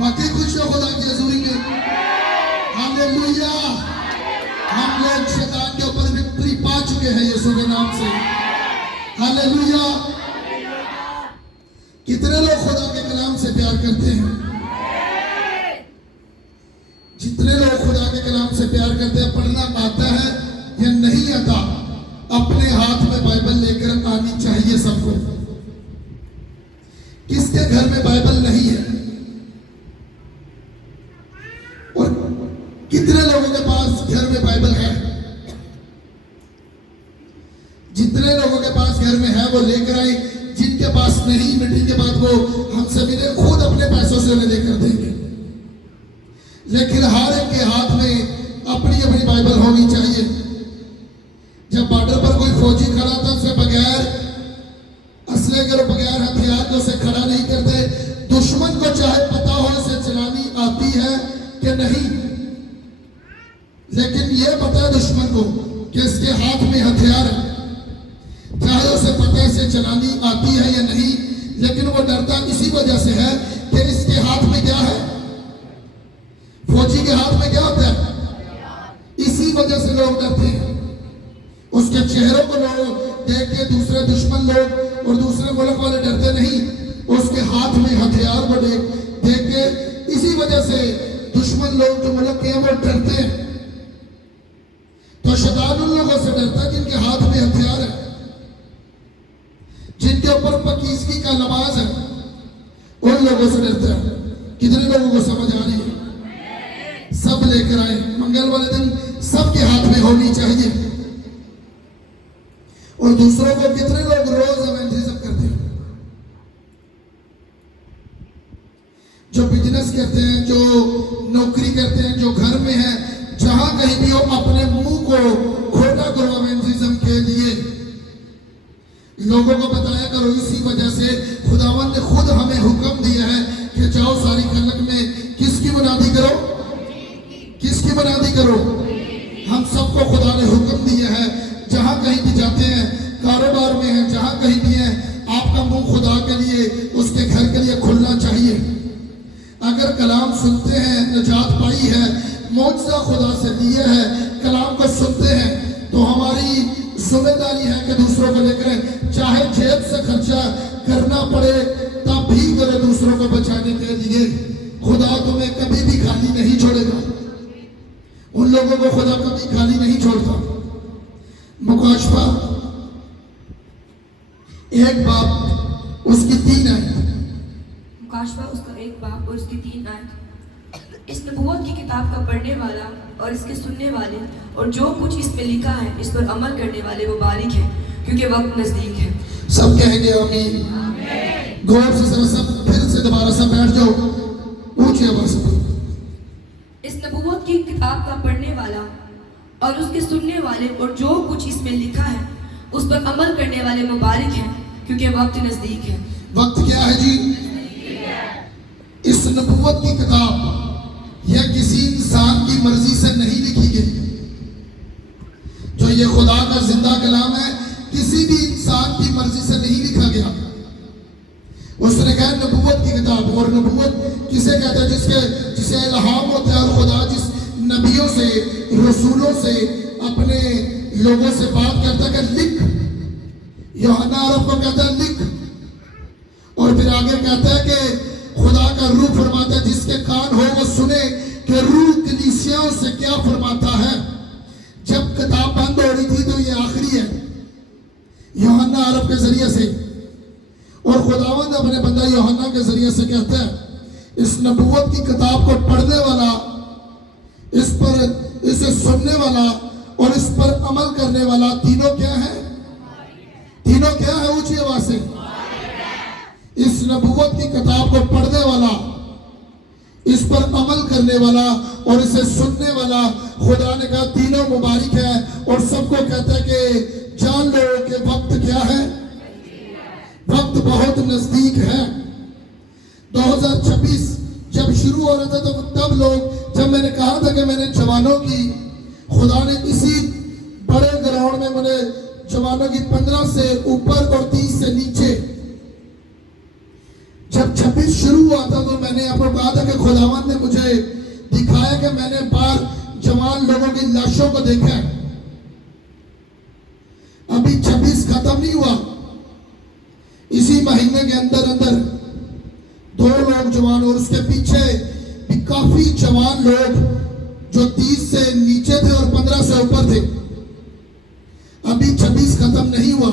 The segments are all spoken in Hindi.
बाकी खुश हो खुदा की हजूरी में। हालेलुया। हम लोग शैतान के ऊपर विक्ट्री पा चुके हैं यीशु के नाम से। हालेलुया। कितने लोग खुदा के कलाम से प्यार करते हैं? जितने लोग खुदा के कलाम से प्यार करते हैं, पढ़ना आता है या नहीं आता, अपने हाथ में बाइबल लेकर आनी चाहिए सबको। किसके घर में बाइबल नहीं है? और कितने लोगों के पास घर में बाइबल है? जितने लोगों के पास घर में है वो लेकर आए। जिनके पास नहीं, मीटिंग के बाद वो हमसे मिले, खुद अपने पैसों से उन्हें लेकर देंगे। लेकिन हर एक के हाथ में अपनी अपनी बाइबल होनी चाहिए। जब बॉर्डर पर कोई फौजी खड़ा था, उसे बगैर असले के, बगैर हथियार के उसे खड़ा नहीं करते। दुश्मन को चाहे पता हो उसे चलानी आती है कि नहीं, लेकिन यह पता है दुश्मन को कि इसके हाथ में हथियार है। चाहे उसे पता इसे चलानी आती है या नहीं, लेकिन वो डरता इसी वजह से है कि इसके हाथ में क्या है। फौजी के हाथ में क्या होता है? इसी वजह से लोग डरते हैं। उसके चेहरों को लोग देख के दूसरे दुश्मन लोग और दूसरे मुल्क वाले डरते नहीं, उसके हाथ में हथियार को देख के इसी वजह से दुश्मन लोग जो मुल्क के हैं वो डरते हैं। तो शैतान उन लोगों से डरता है जिनके हाथ में हथियार है, जिनके ऊपर पकीज़गी का नमाज है, उन लोगों से डरता है। कितने लोगों को समझ आ रही है? सब लेकर आए। मंगल वाले दिन सबके हाथ में होनी चाहिए। और दूसरों को कितने लोग रोज इवेंजलिज्म करते हैं? जो बिजनेस करते हैं, जो नौकरी करते हैं, जो घर में है, जहां कहीं भी हो, अपने मुंह को खोटा करो इवेंजलिज्म के लिए। लोगों को बताया करो। इसी वजह से खुदावंद ने खुद हमें हुक्म दिया है कि जाओ सारी खलक में किसकी मुनादी करो? किसकी मुनादी करो? हम सबको खुदा ने हुक्म दिया है। जहां कहीं भी जाते हैं, कारोबार में है, जहां कहीं भी है, आपका मुंह खुदा के लिए, उसके घर के लिए खुलना चाहिए। अगर कलाम सुनते हैं, निजात पाई है, मौजज़ा खुदा से लिए है, कलाम को सुनते हैं, तो हमारी जिम्मेदारी है कि दूसरों को लेकर, चाहे जेब से खर्चा करना पड़े तब भी करो दूसरों को बचाने के लिए। खुदा तुम्हें कभी भी खाली नहीं छोड़ेगा। उन लोगों को खुदा कभी खाली नहीं छोड़ता। मुकाशफा 1 बाब उसकी 3 आयत। मुकाशफा उसका 1 बाब और उसकी 3 आयत। इस नबूवत की किताब का पढ़ने वाला और इसके सुनने वाले और जो कुछ इसमें लिखा है इस पर अमल करने वाले मुबारक हैं, क्योंकि वक्त नजदीक है। सब कहेंगे आमीन। गौर से सब फिर से दोबारा सब बैठ जाओ, ऊंची आवाज से। इस नबूवत की किताब का पढ़ने वाला और उसके सुनने वाले और जो कुछ इसमें लिखा है उस पर अमल करने वाले मुबारक हैं, क्योंकि वक्त नजदीक है। वक्त क्या है जी? इस नबूवत की किताब यह किसी इंसान की मर्जी से नहीं लिखी गई। जो ये खुदा का जिंदा कलाम है, किसी भी इंसान की मर्जी से नहीं लिखा गया। उसने कहा नबूवत की किताब। और नबूवत किसे कहते हैं? जिसे इल्हाम होता है और खुदा जिस नबियों से, रसूलों से, अपने लोगों से बात करता है कि लिख। यूहन्ना अरब को कहता है लिख। और फिर आगे कहता है कि खुदा का रूह फरमाता है, जिसके कान हो वो सुने कि रूह कलीसियाओं से क्या फरमाता है। जब किताब बंद हो रही थी तो ये आखिरी है यूहन्ना अरब के जरिए से, और खुदावंद अपने बंदा यूहन्ना के जरिए से कहता है इस नबूवत की किताब को पढ़ने वाला, इसे सुनने वाला और इस पर अमल करने वाला, तीनों क्या है? तीनों क्या है? ऊंची आवाज से। इस नबूवत की किताब को पढ़ने वाला, इस पर अमल करने वाला और इसे सुनने वाला, खुदा ने कहा तीनों मुबारक है। और सबको कहता है कि जान लो कि वक्त क्या है? वक्त बहुत नजदीक है। 2026 जब शुरू हो रहा था तो तब लोग, जब मैंने कहा था कि मैंने जवानों की, खुदा ने इसी बड़े ग्राउंड में मैंने जवानों की 15 से ऊपर और 30 से नीचे, जब 26 शुरू हुआ था तो मैंने आपको कहा यहाँ तक कि खुदावंद ने मुझे दिखाया कि मैंने बाहर जवान लोगों की लाशों को देखा है। अभी 26 खत्म नहीं हुआ, इसी महीने के अंदर अंदर 2 लोग जवान और उसके पीछे भी काफी जवान लोग जो 30 से नीचे थे और 15 से ऊपर थे। अभी 26 खत्म नहीं हुआ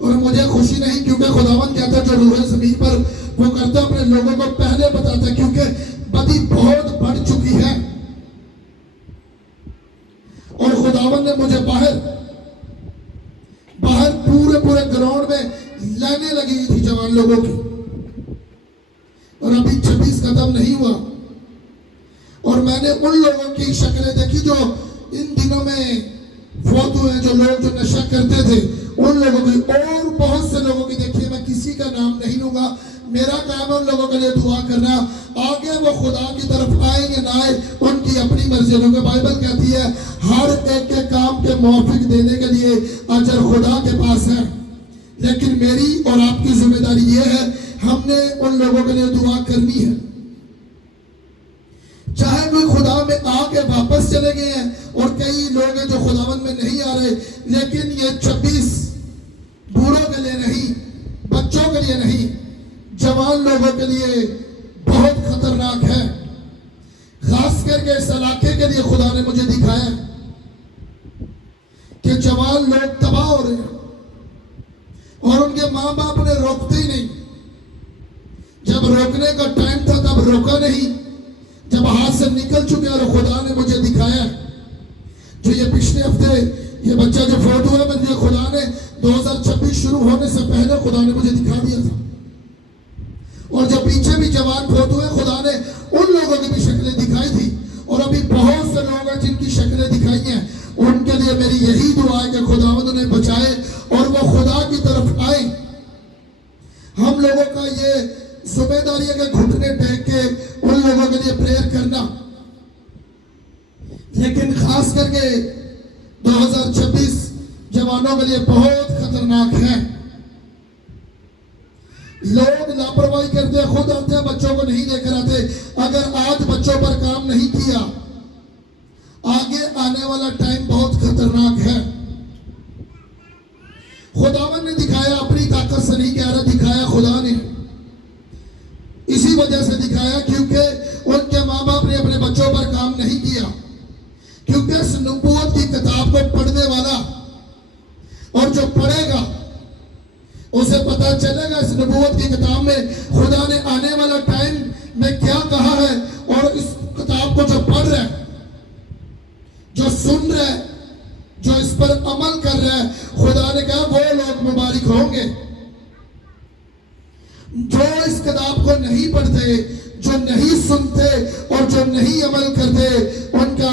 और मुझे खुशी नहीं, क्योंकि खुदावंद कहता है जो रूह जमीन पर वो करता अपने लोगों को पहले बताता है, क्योंकि बदी बहुत बढ़ चुकी है। और खुदावंद ने मुझे बाहर पूरे ग्राउंड में लाइनें लगी हुई थी जवान लोगों की, और अभी 26 खत्म नहीं हुआ। और मैंने उन लोगों की शक्लें देखी जो इन दिनों में फौत हुए, जो लोग जो नशा करते थे, उन लोगों की और बहुत से लोगों की देखी है। मैं किसी का नाम नहीं लूंगा, मेरा काम है उन लोगों के लिए दुआ करना। आगे वो खुदा की तरफ आए या ना आए उनकी अपनी मर्जी, क्योंकि बाइबल कहती है हर एक के काम के मुआफिक देने के लिए अजर खुदा के पास है। लेकिन मेरी और आपकी जिम्मेदारी ये है, हमने उन लोगों के लिए दुआ करनी है। चाहे कोई खुदा में आके वापस चले गए हैं, और कई लोग हैं जो खुदावन में नहीं आ रहे, लेकिन ये 26 बूढ़ों के लिए नहीं, बच्चों के लिए नहीं, जवान लोगों के लिए बहुत खतरनाक है। खास करके इस इलाके के लिए खुदा ने मुझे दिखाया कि जवान लोग तबाह हो रहे हैं और उनके माँ बाप ने रोकते ही नहीं। जब रोकने का टाइम था तब रोका नहीं, जब हाथ से निकल चुके। और खुदा ने मुझे दिखाया जो ये पिछले हफ्ते ये बच्चा जो फोट हुआ, मुझे खुदा ने 2026 शुरू होने से पहले खुदा ने मुझे दिखा दिया था। और जब पीछे भी जवान फोट हुए, खुदा ने उन लोगों की भी शक्लें दिखाई थी। और अभी बहुत से लोग हैं जिनकी शक्लें दिखाई हैं, उनके लिए मेरी यही दुआ है कि खुदावंद उन्हें बचाए और वो खुदा की तरफ आए। हम लोगों का ये जिम्मेदारी है कि घुटने टेक के उन लोगों के लिए प्रेयर करना। लेकिन खास करके 2026 जवानों के लिए बहुत खतरनाक है। लोग लापरवाही करते, खुद आते हैं, बच्चों को नहीं लेकर आते। अगर आज बच्चों पर काम नहीं किया, आगे आने वाला टाइम बहुत खतरनाक है। खुदावन ने दिखाया, अपनी ताकत से नहीं कह रहा, दिखाया खुदा ने। इसी वजह से दिखाया क्योंकि उनके माँ बाप ने अपने बच्चों पर काम नहीं किया। क्योंकि इस नबूवत की किताब को पढ़ने वाला और जो पढ़ेगा उसे पता चलेगा इस नबूवत की किताब में खुदा ने आने वाला टाइम में क्या कहा है। और इस किताब को जो पढ़ रहा है, जो सुन रहा है, जो इस पर अमल कर रहा है, खुदा ने कहा वो लोग मुबारक होंगे। जो इस किताब को नहीं पढ़ते, जो नहीं सुनते और जो नहीं अमल करते, उनका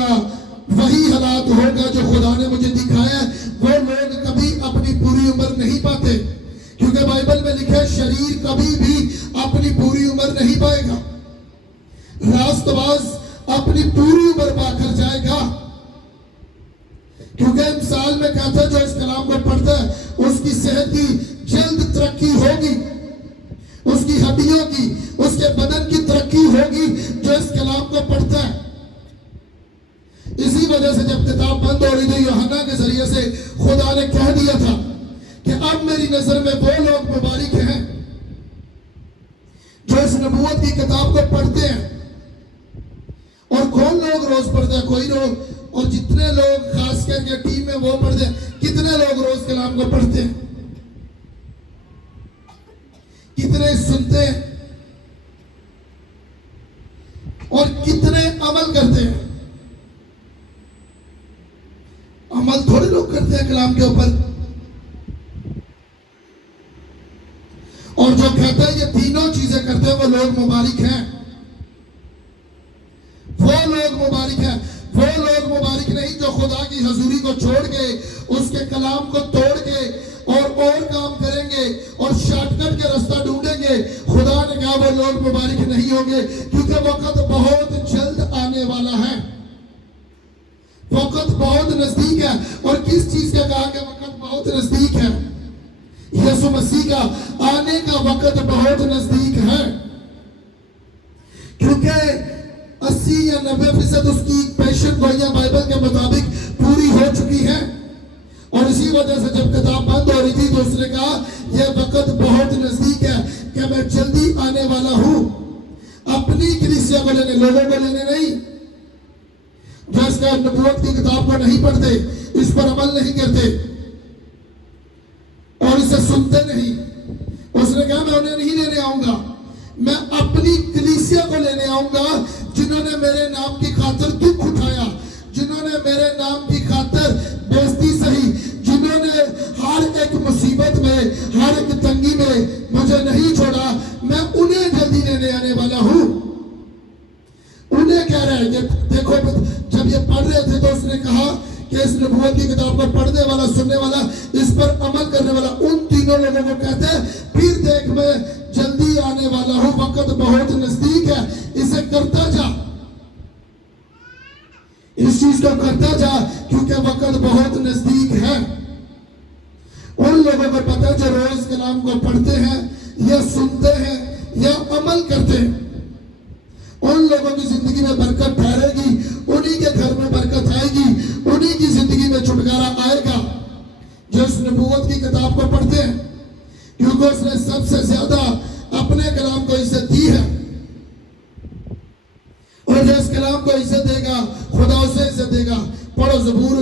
वही हालात होगा जो खुदा ने मुझे दिखाया। वो लोग कभी अपनी पूरी उम्र नहीं पाते, क्योंकि बाइबल में लिखा है शरीर कभी भी अपनी पूरी उम्र नहीं पाएगा। रास्तबाज अपनी पूरी उम्र पाकर जाएगा। क्योंकि मिसाल में कहता है जो इस कलाम को पढ़ता है उसकी सेहत की जल्द तरक्की होगी, उसकी हड्डियों की, उसके बदन की तरक्की होगी जो इस कलाम को पढ़ता है। इसी वजह से जब किताब बंद हो रही थी, यूहन्ना के जरिए से खुदा ने कह दिया था कि अब मेरी नजर में वो लोग मुबारक हैं जो इस नबूवत की किताब को पढ़ते हैं। और कौन लोग रोज पढ़ते हैं? कोई लोग। और जितने लोग खास करके टीम में वो पढ़ते हैं, कितने लोग रोज कलाम को पढ़ते हैं, कितने सुनते हैं और कितने अमल करते हैं? अमल थोड़े लोग करते हैं कलाम के ऊपर। और जो कहते हैं ये तीनों चीजें करते हैं, वो लोग मुबारक हैं। वो लोग मुबारक हैं। वो लोग मुबारक नहीं जो खुदा की हजूरी को छोड़ के, उसके कलाम को तोड़ के और काम करेंगे और शॉर्टकट के रास्ता ढूंढेंगे। खुदा ने कहा वो लोग मुबारक नहीं होंगे, क्योंकि वक्त बहुत जल्द आने वाला है। वक्त बहुत नजदीक है। और किस चीज का कहा कि वक्त बहुत नजदीक है? यीशु मसीह का आने का वक्त बहुत नजदीक है। क्योंकि क्योंकि 80 या 90% उसकी पैशन गोइयां बाइबल के मुताबिक पूरी हो चुकी है। और इसी वजह से जब किताब बंद हो रही थी तो उसने कहा यह वक्त बहुत नजदीक है कि मैं जल्दी आने वाला हूं। अपनी कलीसिया को लेने, लोगों को लेने नहीं, जो इसका नबूवत की किताब को नहीं पढ़ते, इस पर अमल नहीं करते और इसे सुनते नहीं। उसने कहा मैं उन्हें नहीं लेने आऊंगा, मैं अपनी कलीसिया को लेने आऊंगा जिन्होंने मेरे नाम की खातिर दुख उठाया, जिन्होंने मेरे नाम की खातिर बेइज्जती सही, जिन्होंने हर एक मुसीबत में, हर एक तंगी में मुझे नहीं छोड़ा, मैं उन्हें जल्दी लेने आने वाला हूं। उन्हें कह रहे हैं, देखो जब ये पढ़ रहे थे तो उसने कहा कि इस नबूवत की किताब को पढ़ने वाला, सुनने वाला, इस पर अमल करने वाला, उन तीनों लोगों को कहते हैं फिर देख मैं जल्दी आने वाला हूं, वक्त बहुत नजदीक है, इसे करता जा, इस चीज को करता जा क्योंकि वक्त बहुत नजदीक है। उन लोगों को पता है जो रोज कलाम को पढ़ते हैं या सुनते हैं या अमल करते हैं, उन लोगों की जिंदगी में बरकत ठहरेगी, उन्हीं के घर में बरकत आएगी, उन्हीं की जिंदगी में छुटकारा आएगा जो इस नबूवत की किताब को पढ़ते हैं, क्योंकि उसने सबसे ज्यादा अपने कलाम को इज्जत दी है। और जो इस कलाम को इज्जत देगा खुदा उसे इज्जत देगा। पढ़ो ज़बूर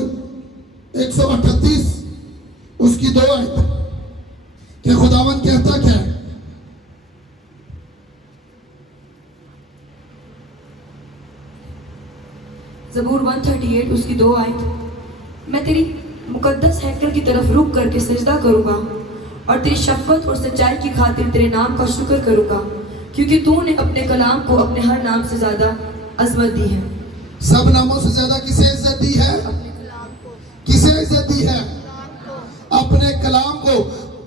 138 उसकी 2 आयत कि खुदावन कहता क्या है। ज़बूर 138 उसकी 2 आयत, मैं तेरी मुकद्दस हैकल की तरफ रुक करके सजदा करूंगा और तेरी शफकत और सच्चाई की खातिर तेरे नाम का शुक्र करूंगा, क्योंकि तूने अपने कलाम को अपने हर नाम से ज्यादा अजमत दी है। सब नामों से ज्यादा किसे इज्जत दी है? किसे इज्जत दी है? अपने कलाम को।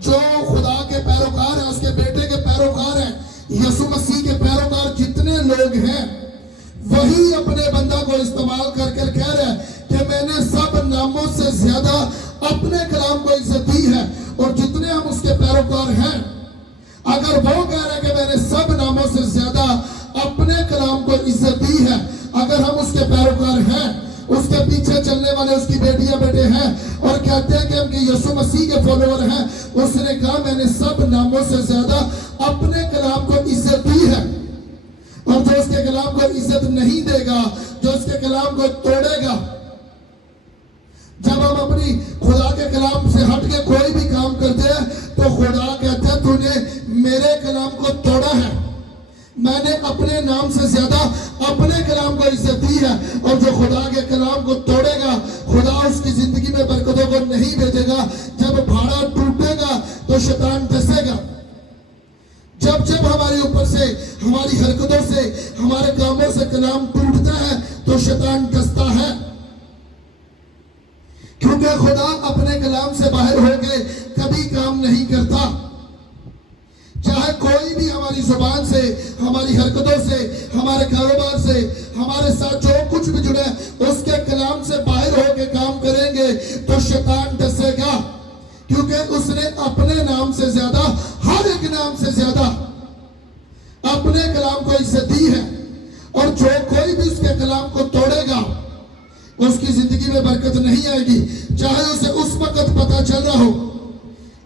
जो खुदा के पैरोकार है, उसके बेटे के पैरोकार है, यीशु मसीह के पैरोकार जितने लोग हैं, वही अपने बंदा को इस्तेमाल कर कर कह रहे हैं कि मैंने सब नामों से ज्यादा अपने कलाम को इज्जत दी है। और जितने हम उसके पैरोकार हैं, अगर वो कह रहे हैं कि मैंने सब नामों से ज्यादा अपने कलाम को इज्जत दी है, अगर हम उसके पैरोकार हैं, उसके पीछे चलने वाले उसकी बेटियां बेटे हैं और कहते हैं कि हम यीशु मसीह के फॉलोअर हैं, उसने कहा मैंने सब नामों से ज्यादा अपने कलाम को इज्जत दी है। और जो उसके कलाम को इज्जत नहीं देगा, जो उसके कलाम को तोड़ेगा, जब हम अपनी खुदा के कलाम से हट के कोई भी काम करते हैं तो खुदा कहते हैं तूने मेरे कलाम को तोड़ा है, मैंने अपने नाम से ज्यादा अपने कलाम को इज्जत दी है। और जो खुदा के कलाम को तोड़ेगा, खुदा उसकी जिंदगी में बरकतों को नहीं भेजेगा। जब भाड़ा टूटेगा तो शैतान डसेगा। जब जब हमारे ऊपर से, हमारी हरकतों से, हमारे कामों से कलाम टूटता है तो शैतान डसता है, क्योंकि खुदा अपने कलाम से बाहर होके कभी काम नहीं करता। चाहे कोई भी हमारी जुबान से, हमारी हरकतों से, हमारे कारोबार से, हमारे साथ जो कुछ भी जुड़े उसके कलाम से बाहर होके काम करेंगे तो शैतान डसेगा, क्योंकि उसने अपने नाम से ज्यादा, हर एक नाम से ज्यादा अपने कलाम को इज्जत दी है। और जो कोई भी उसके कलाम को तोड़ेगा उसकी जिंदगी में बरकत नहीं आएगी। चाहे उसे उस वक्त पता चल रहा हो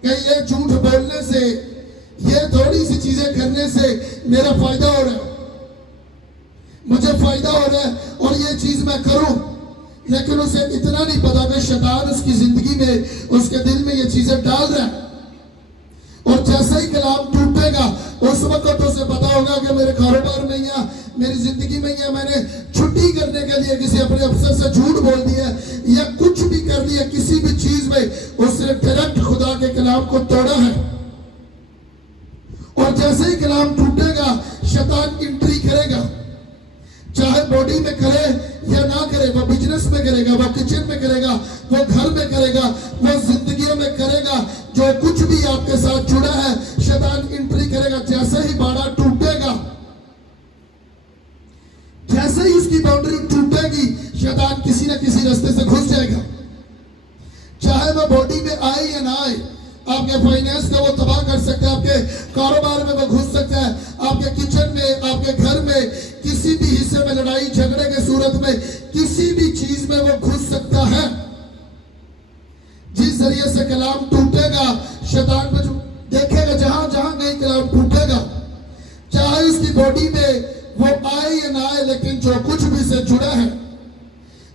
कि ये झूठ बोलने से, ये थोड़ी सी चीजें करने से मेरा फायदा हो रहा है, मुझे फायदा हो रहा है और ये चीज मैं करूं, लेकिन उसे इतना नहीं पता कि शैतान उसकी जिंदगी में, उसके दिल में ये चीजें डाल रहा है। और जैसे ही कलाम टूटेगा उस वक्त उसे पता होगा कि मेरे कारोबार में या मेरी जिंदगी में या मैंने छुट्टी करने के लिए किसी अपने अफसर से झूठ बोल दिया या कुछ भी कर लिया, किसी भी चीज में उसने डायरेक्ट खुदा के कलाम को तोड़ा है। और जैसे ही कलाम टूटेगा शैतान एंट्री करेगा, चाहे बॉडी में करे या ना करे, वो बिजनेस में करेगा, वो किचन में करेगा, वो घर में करेगा, वो जिंदगियों में करेगा। जो कुछ भी आपके साथ जुड़ा है शैतान एंट्री करेगा। जैसे ही बाड़ा टूटेगा, जैसे ही उसकी बाउंड्री टूटेगी, शैतान किसी न किसी रास्ते से घुस जाएगा। चाहे वो बॉडी में आए या ना आए, आपके फाइनेंस को वो तबाह कर सकता है, आपके कारोबार में वो घुस सकता है, आपके किचन में, आपके घर में, किसी लड़ाई झगड़े के सूरत में किसी भी चीज में वो घुस सकता है। जिस जरिए से कलाम टूटेगा, शैतान को देखेगा, जहां जहां कहीं कलाम टूटेगा, चाहे उसकी बॉडी में वो आए या ना आए, लेकिन जो कुछ भी से जुड़ा है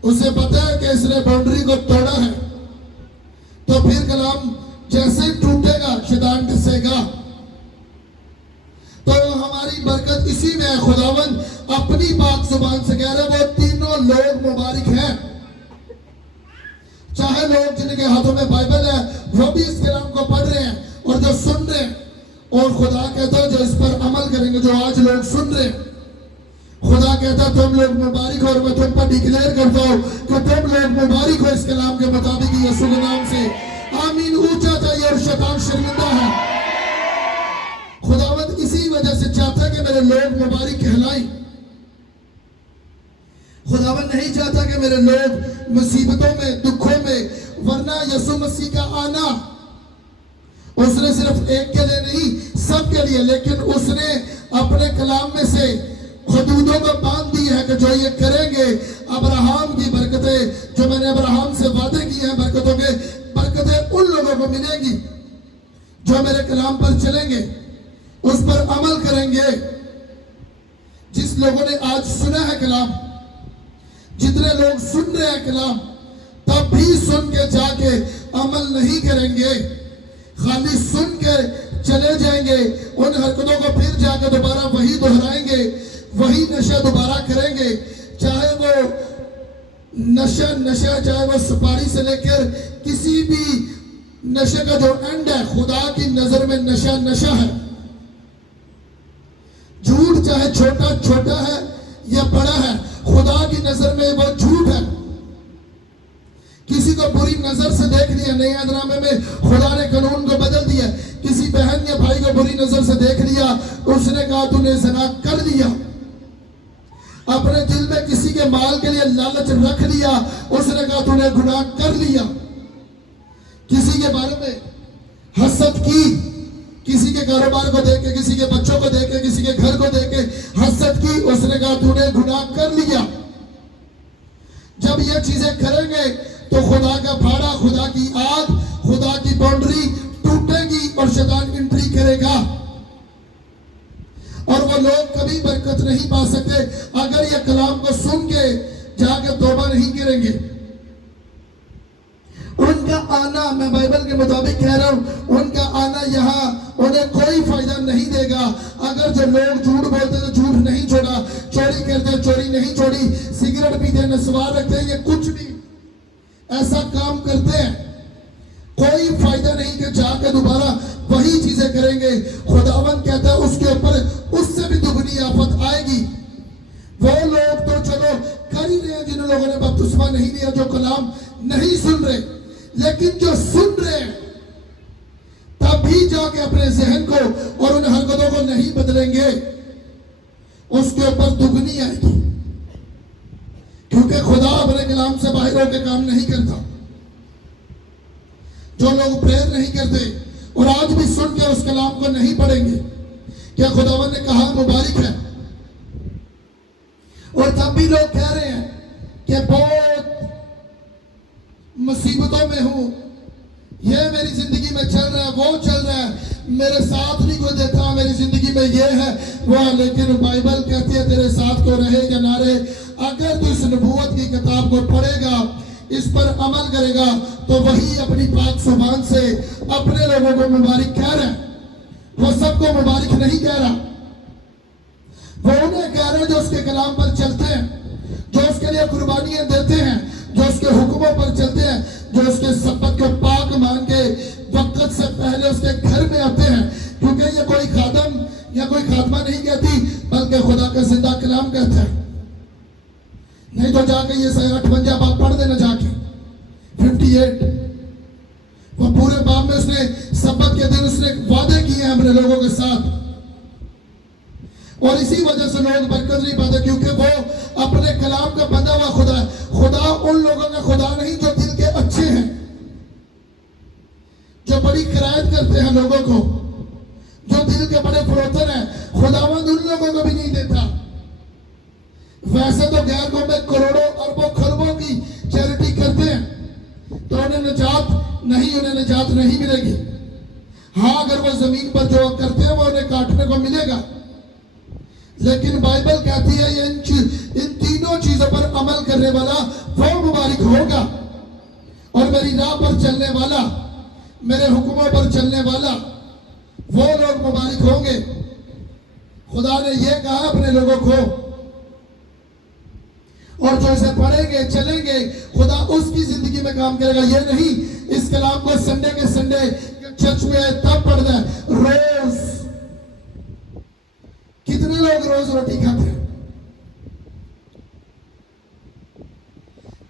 उसे पता है कि इसने बाउंड्री को तोड़ा है, तो फिर कलाम जैसे ही टूटेगा शैतान डसेगा। तो हमारी बरकत इसी में है। खुदावन अपनी पाक जुबान से कह रहे वो तीनों लोग मुबारक हैं। चाहे लोग जिनके हाथों में बाइबल है वो भी इस कलाम को पढ़ रहे हैं और जो सुन रहे हैं, और खुदा कहता है जो इस पर अमल करेंगे, जो आज लोग सुन रहे हैं, खुदा कहता है तुम लोग मुबारक हो। और मैं तुम पर डिक्लेयर करता हूं कि तुम लोग मुबारक हो इस कलाम के मुताबिक यीशु के नाम से। आमीन। ऊंचा चाहिए और शैतान शर्मिंदा है। खुदावंद इसी वजह से चाहता है कि मेरे लोग मुबारक कहलाएं। खुदावंद नहीं चाहता कि मेरे लोग मुसीबतों में, दुखों में, वरना यीशु मसीह का आना उसने सिर्फ एक के लिए नहीं, सबके लिए, लेकिन उसने अपने कलाम में से हदूदों को बांध दी है कि जो ये करेंगे अब्राहम की बरकतें, जो मैंने अब्राहम से वादे किए हैं बरकतों के, बरकतें उन लोगों को मिलेंगी जो मेरे कलाम पर चलेंगे, उस पर अमल करेंगे। जिस लोगों ने आज सुना है कलाम, जितने लोग सुन रहे हैं कलाम, तब भी सुन के जाके अमल नहीं करेंगे, खाली सुन के चले जाएंगे, उन हरकतों को फिर जाकर दोबारा वही दोहराएंगे, वही नशा दोबारा करेंगे। चाहे वो नशा चाहे वो सुपारी से लेकर किसी भी नशे का जो एंड है, खुदा की नजर में नशा नशा है। झूठ चाहे छोटा छोटा है या बड़ा है, खुदा की नजर में वो झूठ है। किसी को बुरी नजर से देख लिया, नए ऐलानामे में खुदा ने कानून को बदल दिया। किसी बहन या भाई को बुरी नजर से देख लिया, उसने कहा तूने ज़िना कर लिया। अपने दिल में किसी के माल के लिए लालच रख लिया, उसने कहा तूने गुनाह कर लिया। किसी के बारे में हसद की, किसी के कारोबार को देख के, किसी के बच्चों को देख के, किसी के घर को देख के हसद की, उसने कहा तूने गुनाह कर लिया। जब ये चीजें करेंगे तो खुदा का भाड़ा, खुदा की आग, खुदा की बाउंड्री टूटेगी और शैतान एंट्री करेगा, और वो लोग कभी बरकत नहीं पा सकते अगर ये कलाम को सुन के जाकर तौबा नहीं करेंगे। उनका आना, मैं बाइबल के मुताबिक कह रहा हूं, उनका आना यहाँ उन्हें कोई फायदा नहीं देगा। अगर जो लोग झूठ बोलते तो झूठ नहीं छोड़ा, चोरी करते चोरी नहीं छोड़ी, सिगरेट पीते, नस्वार रखते, ये कुछ भी ऐसा काम करते हैं, कोई फायदा नहीं कि जाकर दोबारा वही चीजें करेंगे। खुदावन कहता है उसके ऊपर उससे भी दुगनी आफत आएगी। वो लोग तो चलो कर ही रहे हैं जिन लोगों ने बपतिस्मा नहीं लिया, जो कलाम नहीं सुन रहे, लेकिन जो सुन रहे हैं तब भी जाके अपने जहन को और उन हरकतों को नहीं बदलेंगे, उसके ऊपर दुगनी आएगी। क्योंकि खुदा अपने कलाम से बाहर होकर काम नहीं करता। जो लोग प्रेयर नहीं करते और आज भी सुन के उस कलाम को नहीं पढ़ेंगे, क्या खुदावन ने कहा मुबारक है? और तब भी लोग कह रहे हैं कि बहुत मुसीबतों में हूं, ये मेरी जिंदगी में चल रहा है, वो चल रहा है, मेरे साथ नहीं कोई देता, मेरी जिंदगी में ये है वो है। लेकिन बाइबल कहती है तेरे साथ को रहे या ना रहे, अगर तू इस नबूवत की किताब को पढ़ेगा, इस पर अमल करेगा, तो वही अपनी पाक जुबान से अपने लोगों को मुबारक कह रहा है। वो सबको मुबारक नहीं कह रहा, वो उन्हें कह रहे हैं जो उसके कलाम पर चलते हैं, जो उसके लिए कुर्बानियां देते हैं, जो उसके हुक्मों पर चलते हैं, जो उसके सब्बत को पाक मान के वक्त से पहले उसके घर में आते हैं। क्योंकि ये कोई खादम या कोई खादमा नहीं कहती, बल्कि खुदा का जिंदा कलाम कहता है। नहीं तो जाके ये 58 बाब पढ़ देना, जाके 58 वो पूरे बाब में उसने सब्बत के दिन उसने वादे किए हैं अपने लोगों के साथ, और इसी वजह से लोग बरकत नहीं पाते, क्योंकि वो अपने कलाम का बंधा हुआ खुदा है। खुदा उन लोगों का खुदा नहीं जो दिल के अच्छे हैं, जो बड़ी किरायत करते हैं लोगों को, जो दिल के बड़े फरोतर हैं। खुदावंद उन लोगों को भी नहीं देता, पैसे तो गैर को में करोड़ों अरबों खरबों की चैरिटी करते हैं, तो उन्हें निजात नहीं मिलेगी। हाँ, अगर वो जमीन पर जो करते हैं वो उन्हें काटने को मिलेगा, लेकिन बाइबल कहती है इन तीनों चीजों पर अमल करने वाला वो मुबारक होगा। और मेरी राह पर चलने वाला, मेरे हुक्मों पर चलने वाला, वो लोग मुबारक होंगे। खुदा ने यह कहा अपने लोगों को, और जो इसे पढ़ेंगे चलेंगे, खुदा उसकी जिंदगी में काम करेगा। ये नहीं इस कलाम को संडे के संडे चर्च में है तब पढ़ना है। रोज कितने लोग रोज रोटी खाते हैं?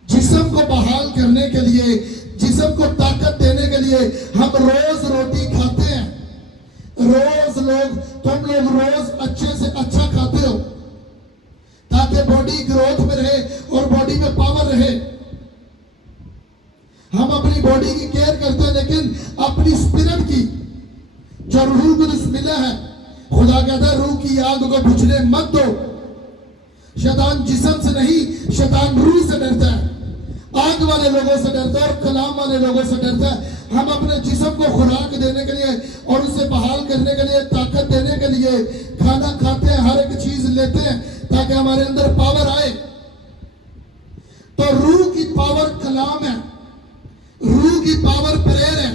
जिस्म को बहाल करने के लिए, जिस्म को ताकत देने के लिए हम रोज रोटी खाते हैं। रोज लोग, तुम लोग रोज अच्छे से अच्छा खाते हो ताकि बॉडी ग्रोथ में रहे और बॉडी में पावर रहे। हम अपनी बॉडी की केयर करते हैं, लेकिन अपनी स्पिरिट की जो रूह कुदस मिला है, खुदा कहता है रूह की आग को बुझने मत दो। शैतान जिस्म से नहीं, शैतान रूह से डरता है, आग वाले लोगों से डरता है और कलाम वाले लोगों से डरता है। हम अपने जिस्म को खुराक देने के लिए और उसे बहाल करने के लिए, ताकत देने के लिए खाना खाते हैं, हर एक चीज लेते हैं ताकि हमारे अंदर पावर आए। तो रूह की पावर कलाम है, रूह की पावर प्रेयर है।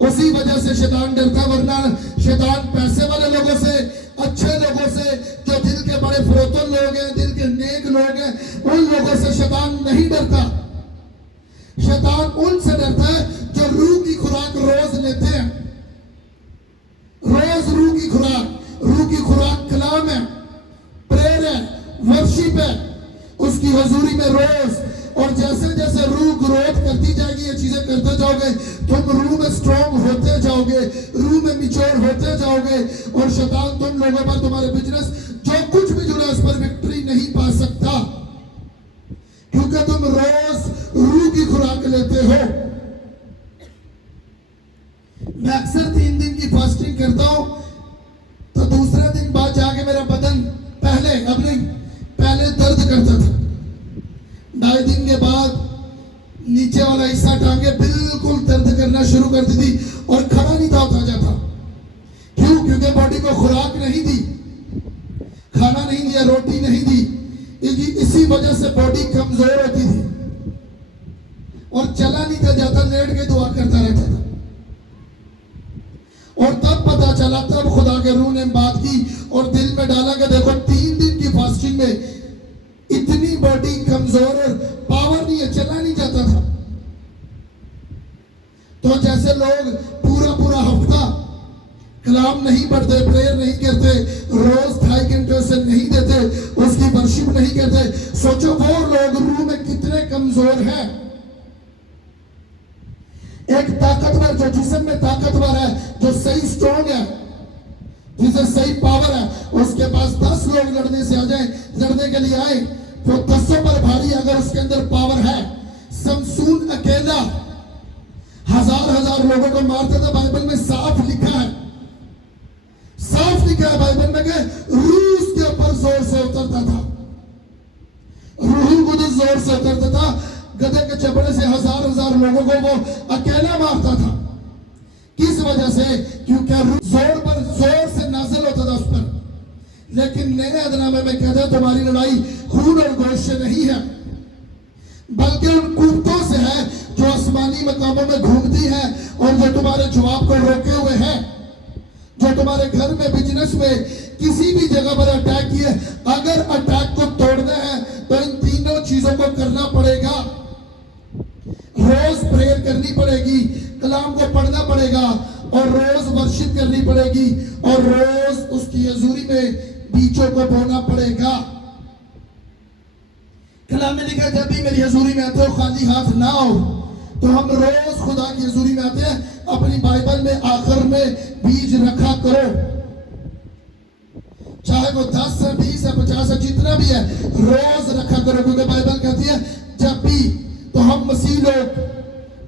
उसी वजह से शैतान डरता, वरना शैतान पैसे वाले लोगों से, अच्छे लोगों से, जो दिल के बड़े फरोतन लोग हैं, दिल के नेक लोग हैं, उन लोगों से शैतान नहीं डरता। शैतान उनसे डरता है जो रूह की खुराक रोज लेते हैं। रोज रूह की खुराक कलाम है, प्रेयर है, वर्शिप है, उसकी हजूरी में रोज। और जैसे जैसे रूह ग्रोथ करती जाएगी, ये चीजें करते जाओगे, तुम रूह में स्ट्रॉन्ग होते जाओगे, रूह में मिच्योर होते जाओगे, और शैतान तुम लोगों पर, तुम्हारे बिजनेस जो कुछ भी जुड़ा उस पर विक्ट्री नहीं पा सकता, क्योंकि तुम रोज रूह की खुराक लेते हो। मैं अक्सर 3 दिन की फास्टिंग करता हूं, तो दूसरे दिन बाद जाके मेरा बदन पहले दर्द करता था। 2.5 दिन के बाद नीचे वाला हिस्सा टांगे बिल्कुल दर्द करना शुरू कर दी थी और खड़ा नहीं था उठा जाता। क्यों? क्योंकि बॉडी को खुराक नहीं दी, खाना नहीं दिया, रोटी नहीं दी। इसी वजह से बॉडी कमजोर होती थी और चला नहीं था जाता, लेट के दुआ करता रहता था। और तब पता चला, तब खुदा के रूह ने बात की और दिल में डाला कि देखो 3 दिन की फास्टिंग में इतनी बॉडी कमजोर और पावर नहीं है, चला नहीं जाता था। तो जैसे लोग पूरा हफ्ता कलाम नहीं पढ़ते, प्रेयर नहीं करते, रोज 2.5 घंटे से नहीं देते, उसकी वर्शिप नहीं करते, सोचो वो लोग रूह में कितने कमजोर हैं। एक ताकतवर, जो जिस्म में ताकतवर है, जो सही स्ट्रॉन्ग है, जिसे सही पावर है, उसके पास 10 लोग लड़ने के लिए आए तो 10 पर भारी, अगर उसके अंदर पावर है। समसून अकेला हजार लोगों को मारता था। बाइबल में साफ लिखा है बाइबल में कि रूह के ऊपर जोर से उतरता था, रूह कुदस जोर से उतरता था, गधे के चपड़े से हजार लोगों को वो अकेला मारता था। किस वजह से? क्योंकि जोर से नाजिल होता था उस पर। लेकिन नए अदनामे में कहता है तुम्हारी लड़ाई खून और गोश्त से नहीं है, बल्कि उन कुत्तों से है जो आसमानी मकामों में घूमती है और जो तुम्हारे जवाब को रोके हुए है, जो तुम्हारे घर में, बिजनेस में, किसी भी जगह पर अटैक किए। अगर अटैक को तोड़ना है तो इन तीनों चीजों को करना पड़ेगा। रोज प्रेयर करनी पड़ेगी, कलाम को पढ़ना पड़ेगा, और रोज वर्शिप करनी पड़ेगी, और रोज उसकी हजूरी में बीजों को बोना पड़ेगा। कलाम में लिखा, जब भी मेरी हजूरी में आते हो खाली हाथ ना हो। तो हम रोज खुदा की हजूरी में आते हैं, अपनी बाइबल में आखिर में बीज रखा करो, चाहे वो 10 है, 20 है, 50 है, जितना भी है, रोज रखा करो। क्योंकि बाइबल कहती है जब भी, तो हम मसीह लोग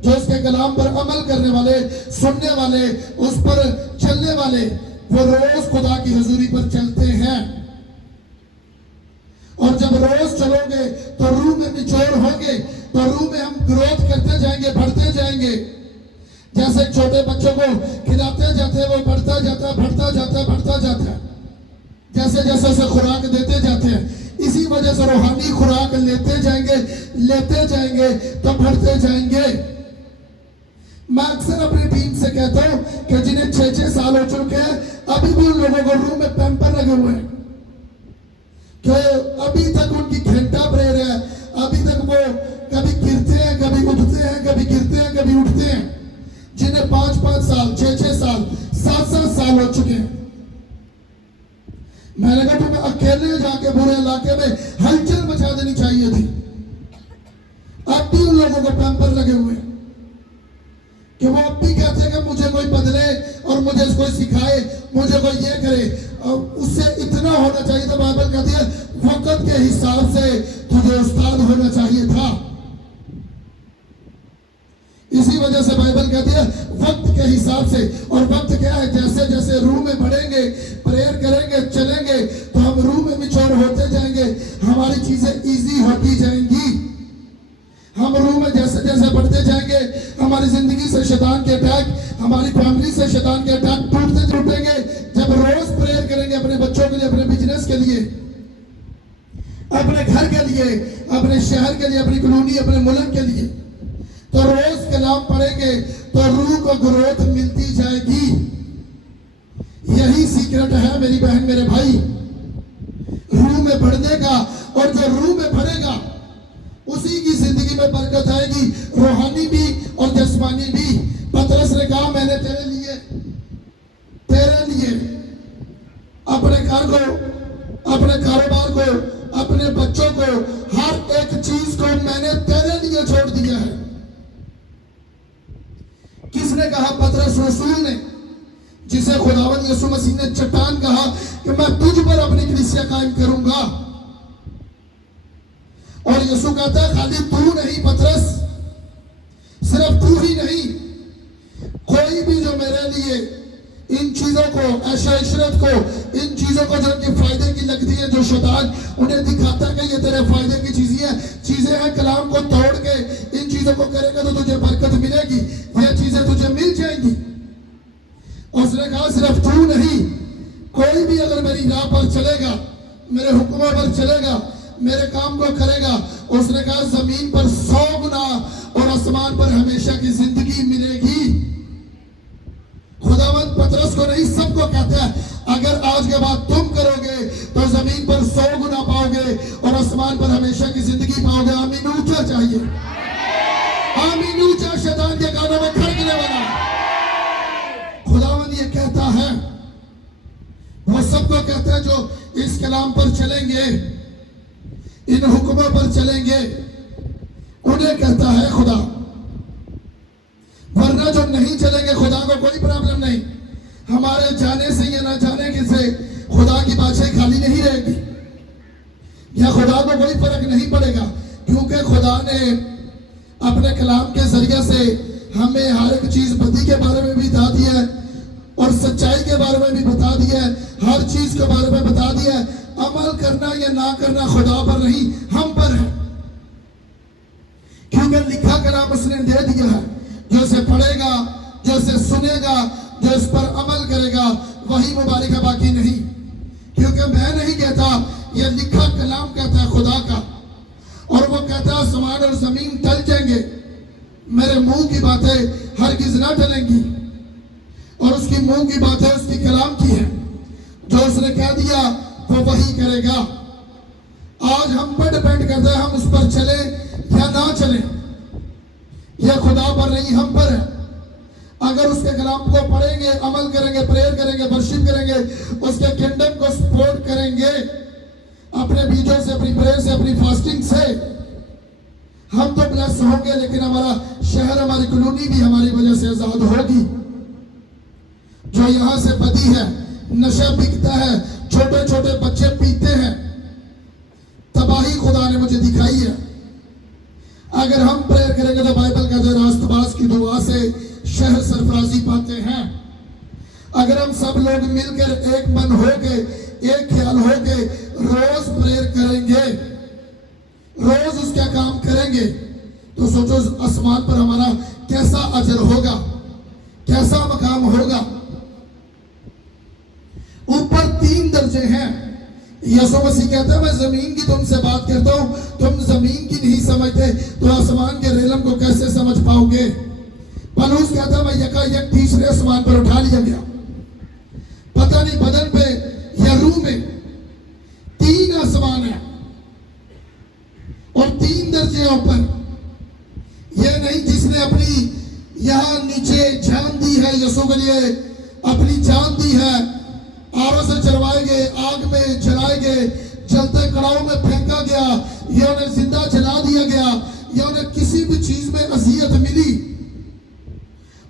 जो उसके कलाम पर अमल करने वाले, सुनने वाले, उस पर चलने वाले, वो रोज खुदा की हजूरी पर चलते हैं। और जब रोज चलोगे तो रूह में निचोड़ होंगे, तो रूह में हम ग्रोथ करते जाएंगे, बढ़ते जाएंगे। जैसे छोटे बच्चों को खिलाते जाते वो बढ़ता जाता, बढ़ता जाता, बढ़ता जाता है। जैसे जैसे उसे खुराक देते जाते हैं, इसी वजह से रूहानी खुराक लेते जाएंगे तो बढ़ते जाएंगे। मैं अक्सर अपनी टीम से कहता हूं कि जिन्हें 6-6 साल हो चुके हैं, अभी भी उन लोगों को रूम में पैम्पर लगे हुए हैं, कि अभी तक उनकी घंटा प्रेयर है, अभी तक वो कभी गिरते हैं, कभी उठते हैं, कभी गिरते हैं, कभी उठते हैं। जिन्हें 5-5 साल, 6-6 साल, 7-7 साल हो चुके हैं। मैंने कहा तुम्हें अकेले जाके पूरे इलाके में हलचल मचा देनी चाहिए थी। अब भी उन लोगों को पैम्पर लगे हुए हैं कि वो अब भी कहते हैं कि मुझे कोई बदले और मुझे कोई सिखाए, मुझे कोई ये करे। और उससे इतना होना चाहिए था, बाइबल कहती है वक्त के हिसाब से तुझे उस्ताद होना चाहिए था। इसी वजह से बाइबल कहती है वक्त के हिसाब से। और वक्त क्या है, जैसे जैसे रूह में बढ़ेंगे, प्रेयर करेंगे, चलेंगे, तो हम रूह में मिचोर होते जाएंगे, हमारी चीजें इजी होती जाएंगी। हम रूह में जैसे जैसे बढ़ते जाएंगे, हमारी जिंदगी से शैतान के अटैक, हमारी फैमिली से शैतान के अटैक टूटेंगे। जब रोज प्रेयर करेंगे अपने बच्चों के लिए, अपने बिजनेस के लिए, अपने घर के लिए, अपने शहर के लिए, अपनी कॉलोनी, अपने मुल्क के लिए, तो रोज कलाम पढ़ेंगे तो रूह को ग्रोथ मिलती जाएगी। यही सीक्रेट है मेरी बहन, मेरे भाई, रूह में बढ़ने का। और जो रूह में बढ़ेगा उसी की जिंदगी में बरकत आएगी, रूहानी भी और जिस्मानी भी। पतरस ने कहा मैंने तेरे लिए अपने घर को, अपने कारोबार को, अपने बच्चों को, हर एक चीज को मैंने तेरे लिए छोड़ दिया है। किसने कहा? पतरस रसूल ने, जिसे खुदावंद यीशु मसीह ने चट्टान कहा कि मैं तुझ पर अपनी कलीसिया कायम करूंगा। और यीशु कहता है खाली तू नहीं पतरस, सिर्फ तू ही नहीं, कोई भी जो मेरे लिए इन चीजों को, ऐशो-इशरत को, इन चीजों को जो उनके फायदे की लगती है, जो शैतान उन्हें दिखाता है कि ये तेरे फायदे की चीजें हैं, कलाम को तोड़ के इन चीजों को करेगा तो तुझे बरकत मिलेगी, ये चीजें तुझे मिल जाएंगी। उसने कहा सिर्फ तू नहीं, कोई भी अगर मेरी राह पर चलेगा, मेरे हुक्मों पर चलेगा, मेरे काम को करेगा, उसने कहा जमीन पर 100 गुना और आसमान पर हमेशा की जिंदगी मिलेगी। खुदावंद पतरस को नहीं, सबको कहता है अगर आज के बाद तुम करोगे तो जमीन पर 100 गुना पाओगे और आसमान पर हमेशा की जिंदगी पाओगे। आमीन ऊंचा चाहिए, आमीन ऊंचा, शैतान के कानों में खड़कने वाला। खुदावंद ये कहता है, वो सबको कहता है जो इस कलाम पर चलेंगे, इन हुक्मों पर चलेंगे, उन्हें कहता है खुदा। वरना जो नहीं चलेंगे, खुदा को कोई प्रॉब्लम नहीं, हमारे जाने से या ना जाने से खुदा की बातें खाली नहीं रहेगी, या खुदा को कोई फर्क नहीं पड़ेगा, क्योंकि खुदा ने अपने कलाम के जरिए से हमें हर एक चीज बदी के बारे में भी बता दिया है और सच्चाई के बारे में भी बता दिया है, हर चीज के बारे में बता दिया है। अमल करना या ना करना खुदा पर नहीं, हम पर है, क्योंकि लिखा कलाम उसने दे दिया है। जो इसे पढ़ेगा, जो इसे सुनेगा, जो इस पर अमल करेगा, वही मुबारक है, बाकी नहीं। क्योंकि मैं नहीं कहता, ये लिखा कलाम कहता है खुदा का, और वो कहता है आसमान और जमीन टल जाएंगे, मेरे मुंह की बातें हरगिज ना टलेंगी। और उसकी मुंह की बातें उसकी कलाम की है, जो उसने कह दिया वो वही करेगा। आज हम पर डिपेंड करता है हम उस पर चले या ना चले, यह खुदा पर नहीं, हम पर है। अगर उसके कलाम को पढ़ेंगे, अमल करेंगे, प्रेयर करेंगे, वर्शिप करेंगे, उसके किंगडम को सपोर्ट करेंगे अपने बीजों से, अपनी प्रेयर से, अपनी फास्टिंग से, हम तो ब्लेस होंगे, लेकिन हमारा शहर, हमारी कॉलोनी भी हमारी वजह से आजाद होगी। जो यहां से बदी है, नशा बिकता है, छोटे छोटे बच्चे पीते हैं, तबाही खुदा ने मुझे दिखाई है। अगर हम प्रेयर करेंगे तो बाइबल कहते हैं रास्तबाज की दुआ से शहर सरफराजी पाते हैं। अगर हम सब लोग मिलकर एक मन होके, एक ख्याल होके रोज प्रेयर करेंगे, रोज उसका काम करेंगे, तो सोचो आसमान पर हमारा कैसा अजर होगा, कैसा मकाम होगा। ऊपर 3 दर्जे हैं। यीशु मसीह कहता है मैं जमीन की तुमसे बात करता हूं, तुम जमीन की नहीं समझते तो आसमान के रेलम को कैसे समझ पाओगे। पौलुस कहता है मैं यकायक तीसरे आसमान पर उठा लिया गया, पता नहीं बदन पे या रूह में। 3 आसमान है और 3 दर्जे ऊपर। यह नहीं जिसने अपनी यहां नीचे जान दी है, यीशु के लिए अपनी जान दी है, आरों से चलवाएंगे, आग में जलाएंगे, जलते कड़ाहों में फेंका गया, या उन्हें जिंदा जला दिया गया, या उन्हें किसी भी चीज में अजियत मिली,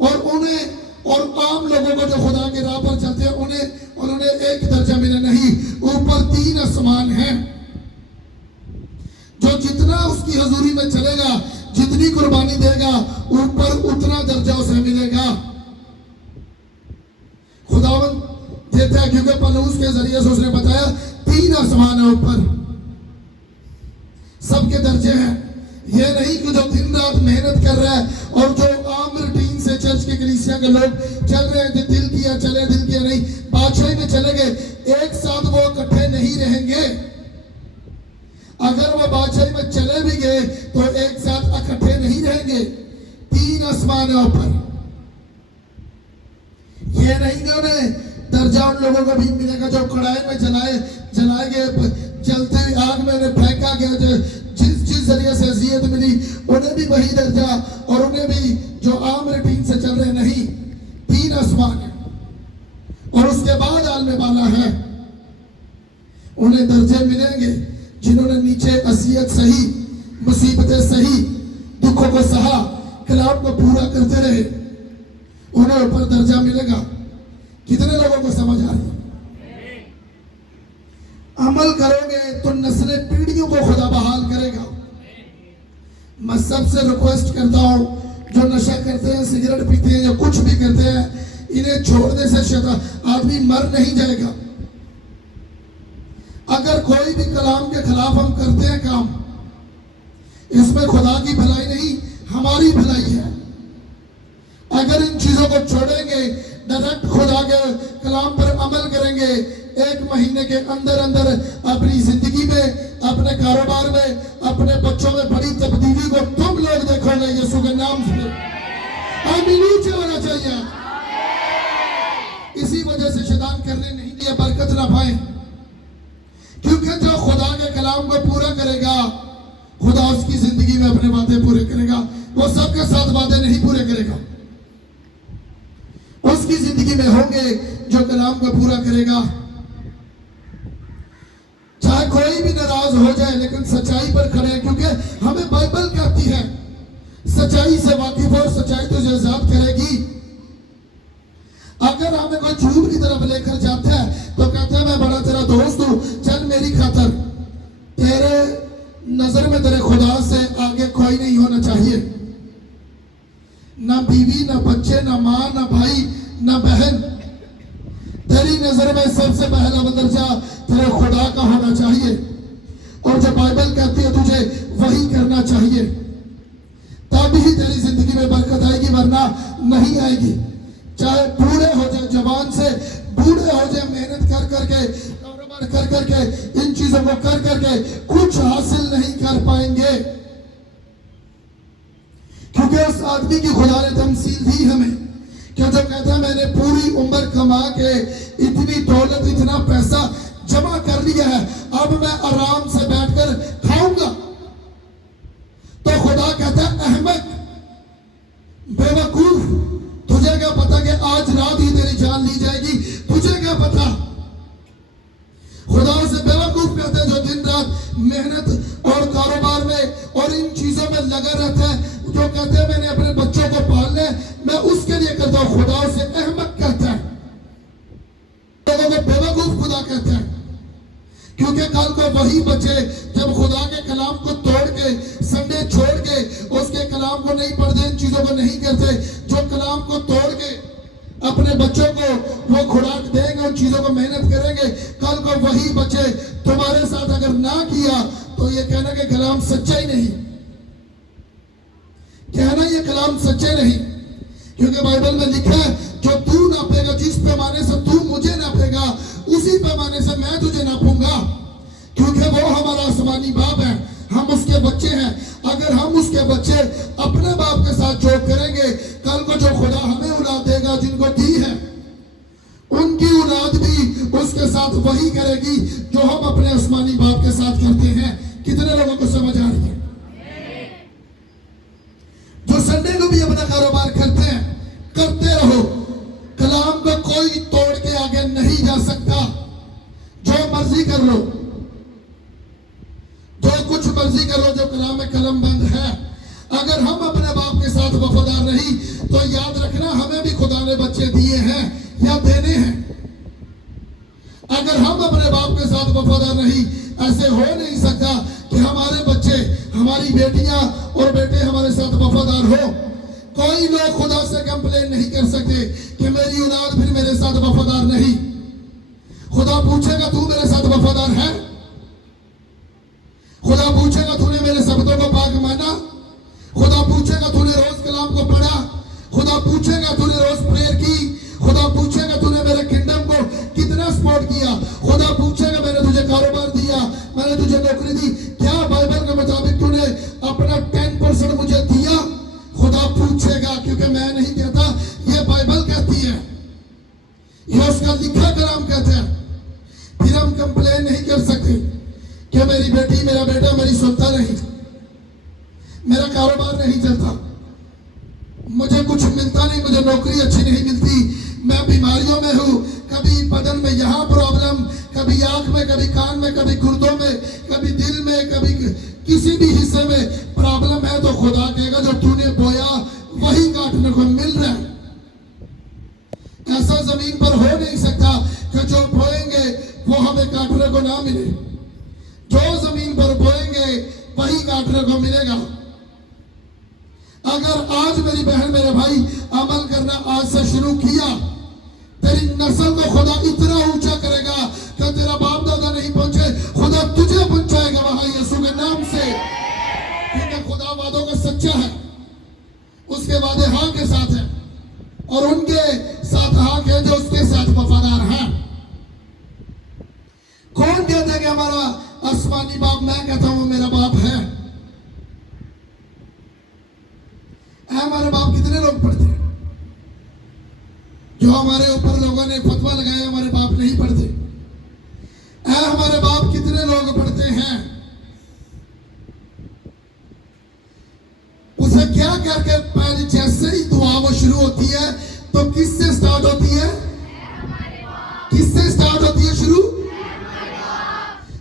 और उन्हें और आम लोगों को जो खुदा के राह पर चलते हैं उन्हें एक दर्जा मिला नहीं। ऊपर 3 आसमान हैं। जो जितना उसकी हजूरी में चलेगा, जितनी कुर्बानी देगा, ऊपर उतना दर्जा उसे मिलेगा। खुदावंद देता है क्योंकि पौलुस के जरिए से उसने बताया 3 आसमान है ऊपर, सबके दर्जे हैं। ये नहीं कि जो दिन रात मेहनत कर रहा है और जो आम रूटीन से चर्च के कलीसिया के लोग चल रहे हैं, दिल किया चले, दिल किया नहीं, बादशाही में चले गए, एक साथ वो इकट्ठे नहीं रहेंगे। अगर वो बादशाही में चले भी गए तो एक साथ इकट्ठे नहीं रहेंगे। 3 आसमान है ऊपर। ये नहीं कि उन्हें दर्जा उन लोगों को भी मिलेगा जो कड़ाई में जलाए गए, जलते हुए आग में उन्हें फेंका गया, जिस जरिए से अजियत मिली उन्हें भी वही दर्जा, और उन्हें भी जो आम रूटीन से चल रहे नहीं। 3 आसमान है और उसके बाद आलमे वाला है। उन्हें दर्जे मिलेंगे जिन्होंने नीचे अजियत सही, मुसीबतें सही, दुखों को सहा, कलाम को पूरा करते रहे, उन्हें ऊपर दर्जा मिलेगा। कितने लोगों को समझ आ रही है? अमल करोगे तो नस्लें पीढ़ियों को खुदा बहाल करेगा। मैं सबसे रिक्वेस्ट करता हूं जो नशा करते हैं, सिगरेट पीते हैं या कुछ भी करते हैं, इन्हें छोड़ने से शैतान आदमी मर नहीं जाएगा। अगर कोई भी कलाम के खिलाफ हम करते हैं काम, इसमें खुदा की भलाई नहीं हमारी भलाई है। अगर इन चीजों को छोड़ेंगे, डायरेक्ट खुदा के कलाम पर अमल करेंगे, 1 महीने के अंदर अंदर अपनी जिंदगी में, अपने कारोबार में, अपने बच्चों में बड़ी तब्दीली को तुम लोग देखोगे यीशु के नाम से। आमीन नीचे होना चाहिए। इसी वजह से शैतान करने नहीं दिया, बरकत ना पाए, क्योंकि जो खुदा के कलाम को पूरा करेगा, खुदा उसकी जिंदगी में अपने वादे पूरे करेगा। वो सबके साथ वादे नहीं पूरे करेगा, उसकी जिंदगी में होंगे जो कलाम को पूरा करेगा। चाहे कोई भी नाराज हो जाए, लेकिन सच्चाई पर खड़े हैं, क्योंकि हमें बाइबल कहती है सच्चाई से वाकिफ और सच्चाई तुझे आजाद करेगी। अगर हमें कोई झूठ की तरफ लेकर जाता है तो कहता है मैं बड़ा तेरा दोस्त हूं, चल मेरी खातर। तेरे नजर में तेरे खुदा से आगे कोई नहीं होना चाहिए, ना बीवी, ना बच्चे, ना माँ, ना भाई, ना बहन। तेरी नजर में सबसे पहला दर्जा तेरे खुदा का होना चाहिए, और जो बाइबल कहती है तुझे वही करना चाहिए, तभी ही तेरी जिंदगी में बरकत आएगी, वरना नहीं आएगी। चाहे बूढ़े हो जाए, जवान से बूढ़े हो जाए, मेहनत कर करके, कारोबार कर करके, इन चीजों को कर करके कुछ हासिल नहीं कर पाएंगे, क्योंकि उस आदमी की खुदा ने तमसील दी हमें कि जो कहता है मैंने पूरी उम्र कमा के इतनी दौलत, इतना पैसा जमा कर लिया है, अब मैं आराम से बैठकर खाऊंगा। तो खुदा कहता है अहमक, बेवकूफ, तुझे क्या पता कि आज रात ही तेरी जान ली जाएगी? तुझे क्या पता? खुदा से बेवकूफ कहते हैं जो दिन रात मेहनत और कारोबार में और इन चीजों में लगा रहता है, जो कहते हैं मैंने अपने बच्चों को पालना है, मैं उसके लिए करता हूं। खुदा से अहमक कहता है, लोगों को बेवकूफ खुदा कहता है, क्योंकि कल को वही बच्चे जब खुदा के कलाम को तोड़ के, संडे छोड़ के, उसके कलाम को नहीं पढ़ते, इन चीजों को नहीं करते, जो कलाम को तोड़ के अपने बच्चों को वो खुराक देंगे, उन चीजों को मेहनत करेंगे, कल को वही बच्चे तुम्हारे ना किया तो ये कहना कि कलाम सच्चा ही नहीं, कहना ये कलाम सच्चे नहीं। क्योंकि बाइबल में लिखा है जो तू नापेगा, जिस पैमाने से तू मुझे नापेगा उसी पैमाने से मैं तुझे नापूंगा। क्योंकि वो हमारा आसमानी बाप है, हम उसके बच्चे हैं। अगर हम उसके बच्चे अपने बाप के साथ जो करेंगे, कल को जो खुदा हमें औलाद देगा जिनको दी है, उनकी औलाद भी उसके साथ वही करेगी जो हम अपने आसमानी बाप के साथ करते हैं। कितने लोगों को समझ आ रही है? जो संडे को भी अपना कारोबार करते हैं, करते रहो। कलाम को कोई तोड़ के आगे नहीं जा सकता। जो मर्जी कर लो, जो कुछ मर्जी कर लो, जो कलाम में कलम बंद है। अगर हम अपने बाप के साथ वफादार नहीं तो याद रखना हमें भी खुदा ने बच्चे दिए हैं या देने हैं। अगर हम अपने बाप के साथ वफादार नहीं, ऐसे हो नहीं सकता कि हमारे बच्चे, हमारी बेटियां और बेटे हमारे साथ वफादार हो। कोई लोग खुदा से कंप्लेन नहीं कर सकते कि मेरी औलाद फिर मेरे साथ वफादार नहीं। खुदा पूछेगा तू मेरे साथ वफादार है? खुदा पूछेगा तूने मेरे शब्दों को पाक माना? खुदा पूछेगा तूने रोज कलाम को पढ़ा? खुदा पूछेगा तूने रोज प्रेयर की? खुदा पूछेगा तूने मेरे किंगडम को कितना सपोर्ट किया? खुदा पूछेगा मैंने तुझे कारोबार दिया, मैंने तुझे नौकरी दी, क्या बाइबल के मुताबिक तूने अपना 10% मुझे दिया? खुदा पूछेगा, क्योंकि मैं नहीं कहता, ये बाइबल कहती है, ये उसका लिखा कलाम कहता है। फिर हम कंप्लेन नहीं कर सकते कि मेरी बेटी, मेरा बेटा मेरी सुनता नहीं, मेरा कारोबार नहीं चलता, मुझे कुछ मिलता नहीं, मुझे नौकरी अच्छी नहीं मिलती, मैं बीमारियों में हूँ, कभी बदन में यहाँ प्रॉब्लम, कभी आंख में, कभी कान में, कभी गुर्दों में, कभी दिल में, कभी किसी भी हिस्से में प्रॉब्लम है। तो खुदा कहेगा जो तूने बोया वही काटने को मिल रहा है। ऐसा जमीन पर हो नहीं सकता कि जो बोएंगे वो हमें काटने को ना मिले। जो जमीन पर बोएंगे वही काटने को मिलेगा। अगर आज मेरी बहन, मेरे भाई अमल करना आज से शुरू किया, तेरी नस्ल को खुदा इतना ऊंचा करेगा कि तेरा बाप दादा नहीं पहुंचे, खुदा तुझे पहुंचाएगा वहां यीशु के नाम से। क्योंकि खुदा वादों का सच्चा है, उसके वादे हाँ के साथ है और उनके साथ हाँ के जो उसके साथ वफादार हैं। कौन कहता है कि हमारा आसमानी बाप? मैं कहता हूं मेरा बाप है। हमारे बाप कितने लोग पढ़ते हैं? जो हमारे ऊपर लोगों ने फतवा लगाया हमारे बाप नहीं पढ़ते। हमारे बाप कितने लोग पढ़ते हैं? उसे क्या करके पहले जैसे ही दुआ वो शुरू होती है तो किससे स्टार्ट होती है? किससे स्टार्ट होती है शुरू?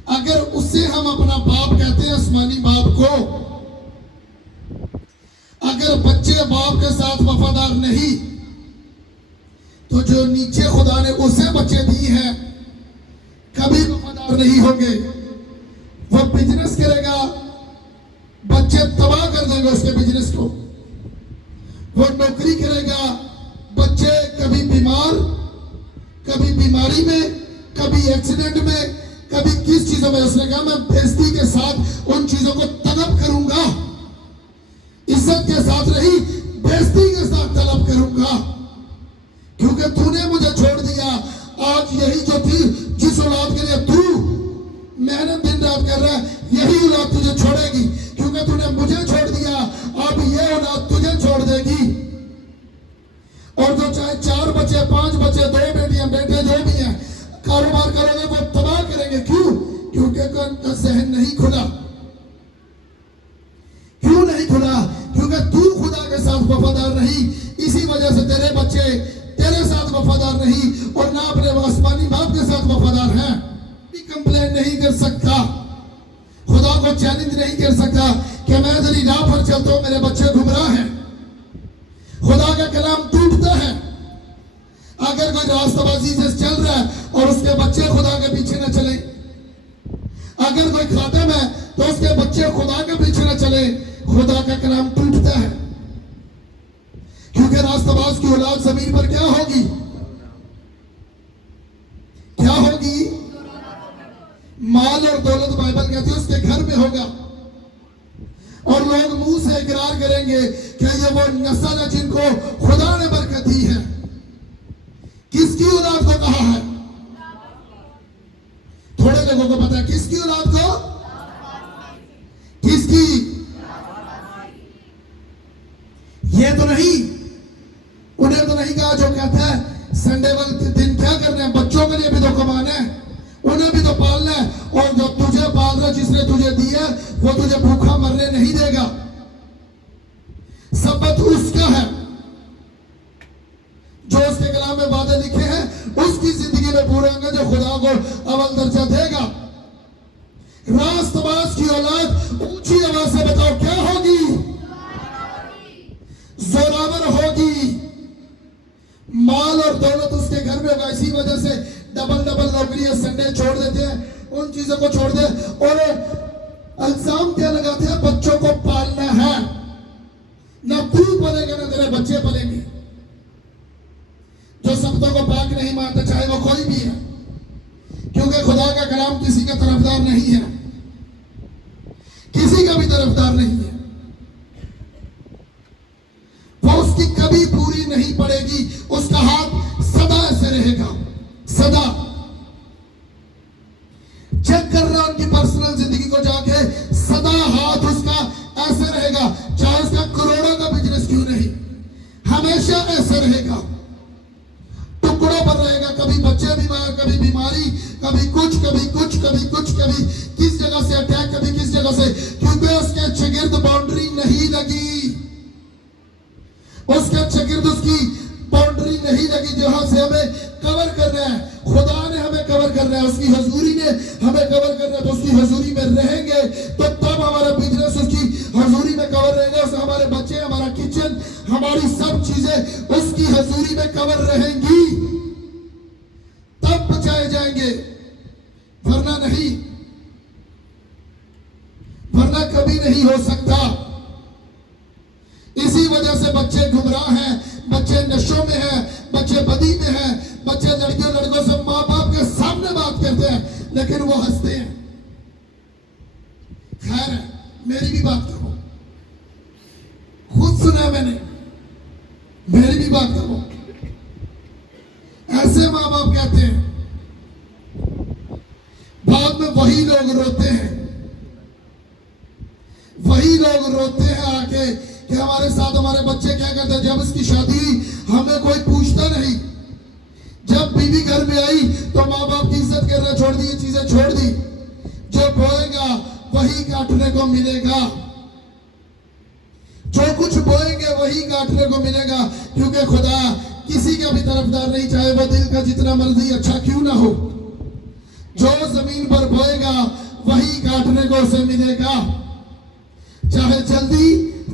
अगर उससे हम अपना बाप कहते हैं, आसमानी बाप को, अगर बच्चे बाप के साथ वफादार नहीं तो जो नीचे खुदा ने उसे बच्चे दी हैं कभी वफादार नहीं होंगे। वो बिजनेस करेगा, बच्चे तबाह कर देंगे उसके बिजनेस को। वो नौकरी करेगा, बच्चे कभी बीमार, कभी बीमारी में, कभी एक्सीडेंट में, कभी किस चीजों में। उसने कहा मैं बेइज्जती के साथ उन चीजों को तलब करूंगा, इज्जत के साथ नहीं बेइज्जती के साथ तलब करूंगा, क्योंकि तूने मुझे छोड़ दिया। आज यही जो थी, जिस औलाद के लिए तू मेहनत दिन रात कर रहा है, यही औलाद तुझे छोड़ेगी, क्योंकि तूने मुझे छोड़ दिया। अब ये औलाद तुझे छोड़ देगी। और जो चाहे 4 बच्चे, 5 बच्चे, 2 बेटियां, बेटे जो भी हैं, कारोबार करोगे वो तबाह करेंगे। क्यों? क्योंकि उनका जहन नहीं खुला। क्यों नहीं खुला? क्योंकि तू खुदा के साथ वफादार नहीं, इसी वजह से तेरे बच्चे तेरे साथ वफादार नहीं और ना अपने आसमानी बाप के साथ वफादार हैं। कंप्लेन नहीं कर सकता, खुदा को चैलेंज नहीं कर सकता कि मैं तेरी राह पर चलता हूं, मेरे बच्चे गुमराह हैं। खुदा का कलाम टूटता है। अगर कोई रास्ताबाजी से चल रहा है और उसके बच्चे खुदा के पीछे न चले, अगर कोई खातिम है तो उसके बच्चे खुदा के पीछे न चले, खुदा का कलाम टूटता है। क्योंकि रास्ताबाज की औलाद जमीन पर क्या होगी? क्या होगी? माल और दौलत बाइबल कहती है उसके घर में होगा, और लोग मुंह से इकरार करेंगे कि ये वो नस्ल है जिनको खुदा ने बरकत दी है। किसकी औलाद को कहा है? थोड़े लोगों को पता है किसकी औलाद को, किसकी? ये तो नहीं, उन्हें तो नहीं कहा जो कहता है संडे वाले दिन क्या करना है, बच्चों के लिए भी तो कमाना है, उन्हें भी तो पालना है, और जो तुझे पाल रहा जिसने तुझे दिया वो तुझे भूखा मरने नहीं देगा। सबत उसका है जो उसके कलाम में वादे लिखे हैं, उसकी जिंदगी में पूरे होंगे जो खुदा को अव्वल दर्जा देगा। रास्तबाज की औलाद ऊंची आवाज से बताओ क्या होगी? जोरावर होगी। माल और दौलत उसके घर में होगा। इसी वजह से डबल डबल नौकरी संडे छोड़ देते हैं, उन चीजों को छोड़ दे, और इल्जाम क्या लगाते हैं? बच्चों को पालना है, ना तू पलेगा ना तेरे बच्चे पलेंगे। जो सबतों को पाक नहीं मानता, चाहे वो कोई भी है, क्योंकि खुदा का कलाम किसी का तरफदार नहीं है, किसी का भी तरफदार नहीं है। वो उसकी कभी पूरी नहीं पड़ेगी, उसका हाथ सदा ऐसे रहेगा, सदा। चेक कर रहा उनकी पर्सनल जिंदगी को जाके, सदा हाथ उसका ऐसे रहेगा, चाहे उसका करोड़ों का बिजनेस क्यों नहीं, हमेशा ऐसे रहेगा, टुकड़ों पर रहेगा। कभी बच्चे बीमार, कभी बीमारी, कभी कुछ, कभी कुछ, कभी कुछ, कभी किस जगह से अटैक, कभी किस जगह से, क्योंकि उसके चगिर्द बाउंड्री नहीं लगी, उसके चगिर्द उसकी बाउंड्री नहीं लगी जहां से हमें कवर करना है। खुदा ने हमें कवर करना है, उसकी हजूरी ने हमें कवर करना है, तो उसकी हजूरी में रहेंगे तो तब हमारा बिजनेस उसकी हजूरी में कवर रहेगा, उससे हमारे बच्चे, हमारा किचन, हमारी सब चीजें उसकी हजूरी में कवर रहेंगी, तब बचाए जाएंगे, वरना नहीं, वरना कभी नहीं हो सकता। इसी वजह से बच्चे गुमराह हैं, बच्चे नशों में हैं, बच्चे बदी में हैं, बच्चे लड़कियों लड़कों से माँ बाप के सामने बात करते हैं लेकिन वो हंसते हैं। खैर है, मेरी भी बात करो, खुद सुना मैंने, मेरी भी बात करो। ऐसे माँ बाप कहते हैं, बाद में वही लोग रोते हैं, वही लोग रोते हैं आके कि हमारे साथ हमारे बच्चे क्या करते हैं। जब इसकी शादी हुई हमें कोई पूछता नहीं, जब बीवी घर में आई तो माँ बाप की इज्जत करना छोड़ दी, ये चीजें छोड़ दी। जो बोएगा वही काटने को मिलेगा, जो कुछ बोएंगे वही काटने को मिलेगा, क्योंकि खुदा किसी का भी तरफदार नहीं, चाहे वो दिल का जितना मर्जी अच्छा क्यों ना हो। जो जमीन पर बोएगा वही काटने को उसे मिलेगा, चाहे जल्दी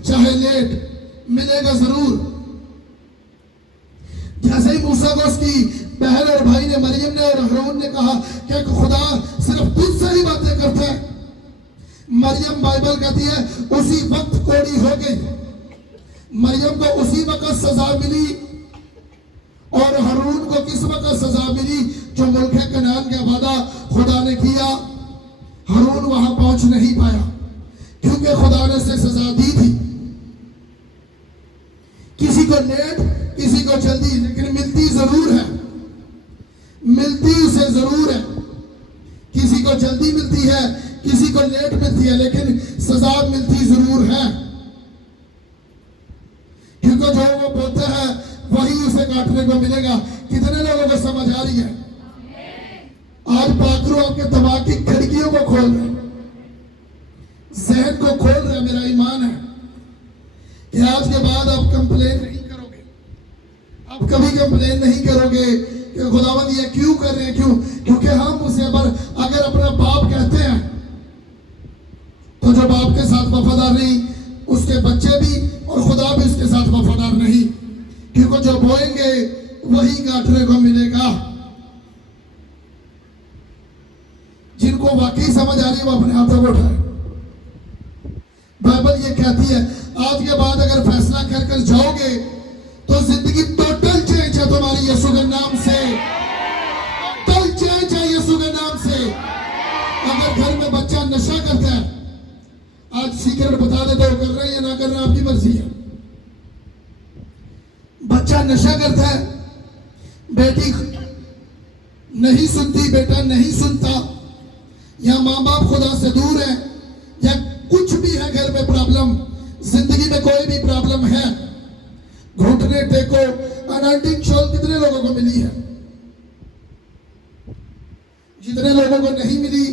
चाहे लेट, मिलेगा जरूर। जैसे ही मूसा को उसकी बहन और भाई ने, मरियम ने और हारून ने कहा कि खुदा सिर्फ तुझसे ही बातें करता है, मरियम बाइबल कहती है उसी वक्त कोड़ी हो गई। मरियम को उसी वक्त सजा मिली, और हारून को किस वक्त सजा मिली? जो मुल्क कनान का वादा खुदा ने किया, हारून वहां पहुंच नहीं पाया क्योंकि खुदा ने उसे सजा दी थी। किसी को लेट, किसी को जल्दी, लेकिन मिलती जरूर है, मिलती उसे जरूर है। किसी को जल्दी मिलती है, किसी को लेट मिलती है, लेकिन सजा मिलती जरूर है, क्योंकि जो वो बोलता है वही उसे काटने को मिलेगा। कितने लोगों को समझ आ रही है? आज पाकरू आपके दिमाग की खिड़कियों को खोल रहे, जहन को खोल रहे। मेरा ईमान है कि आज के बाद आप कंप्लेन नहीं करोगे, आप कभी कंप्लेन नहीं करोगे कि खुदावंद ये क्यों कर रहे हैं, क्यों? क्योंकि हम उसे अगर अपना बाप कहते हैं तो जो बाप के साथ वफादार नहीं, उसके बच्चे भी और खुदा भी उसके साथ वफादार नहीं, क्योंकि जो बोएंगे वही काटने को मिलेगा। जिनको वाकई समझ आ रही है वो अपने हाथों को उठाए। बाइबल ये कहती है आज के बाद अगर फैसला कर कर जाओगे तो जिंदगी टोटल चेंज है तुम्हारी यीशु के नाम से, टोटल चेंज है यीशु के नाम से। अगर नशा करता है, आज सीक्रेट बता देते हो, कर रहे हैं या ना कर रहे हैं आपकी मर्जी है। बच्चा नशा करता है, बेटी नहीं सुनती, बेटा नहीं सुनता, या माँ बाप खुदा से दूर है, या कुछ भी है घर में प्रॉब्लम, जिंदगी में कोई भी प्रॉब्लम है, घुटने टेको, अनॉइंटिंग शॉल कितने लोगों को मिली है? जितने लोगों को नहीं मिली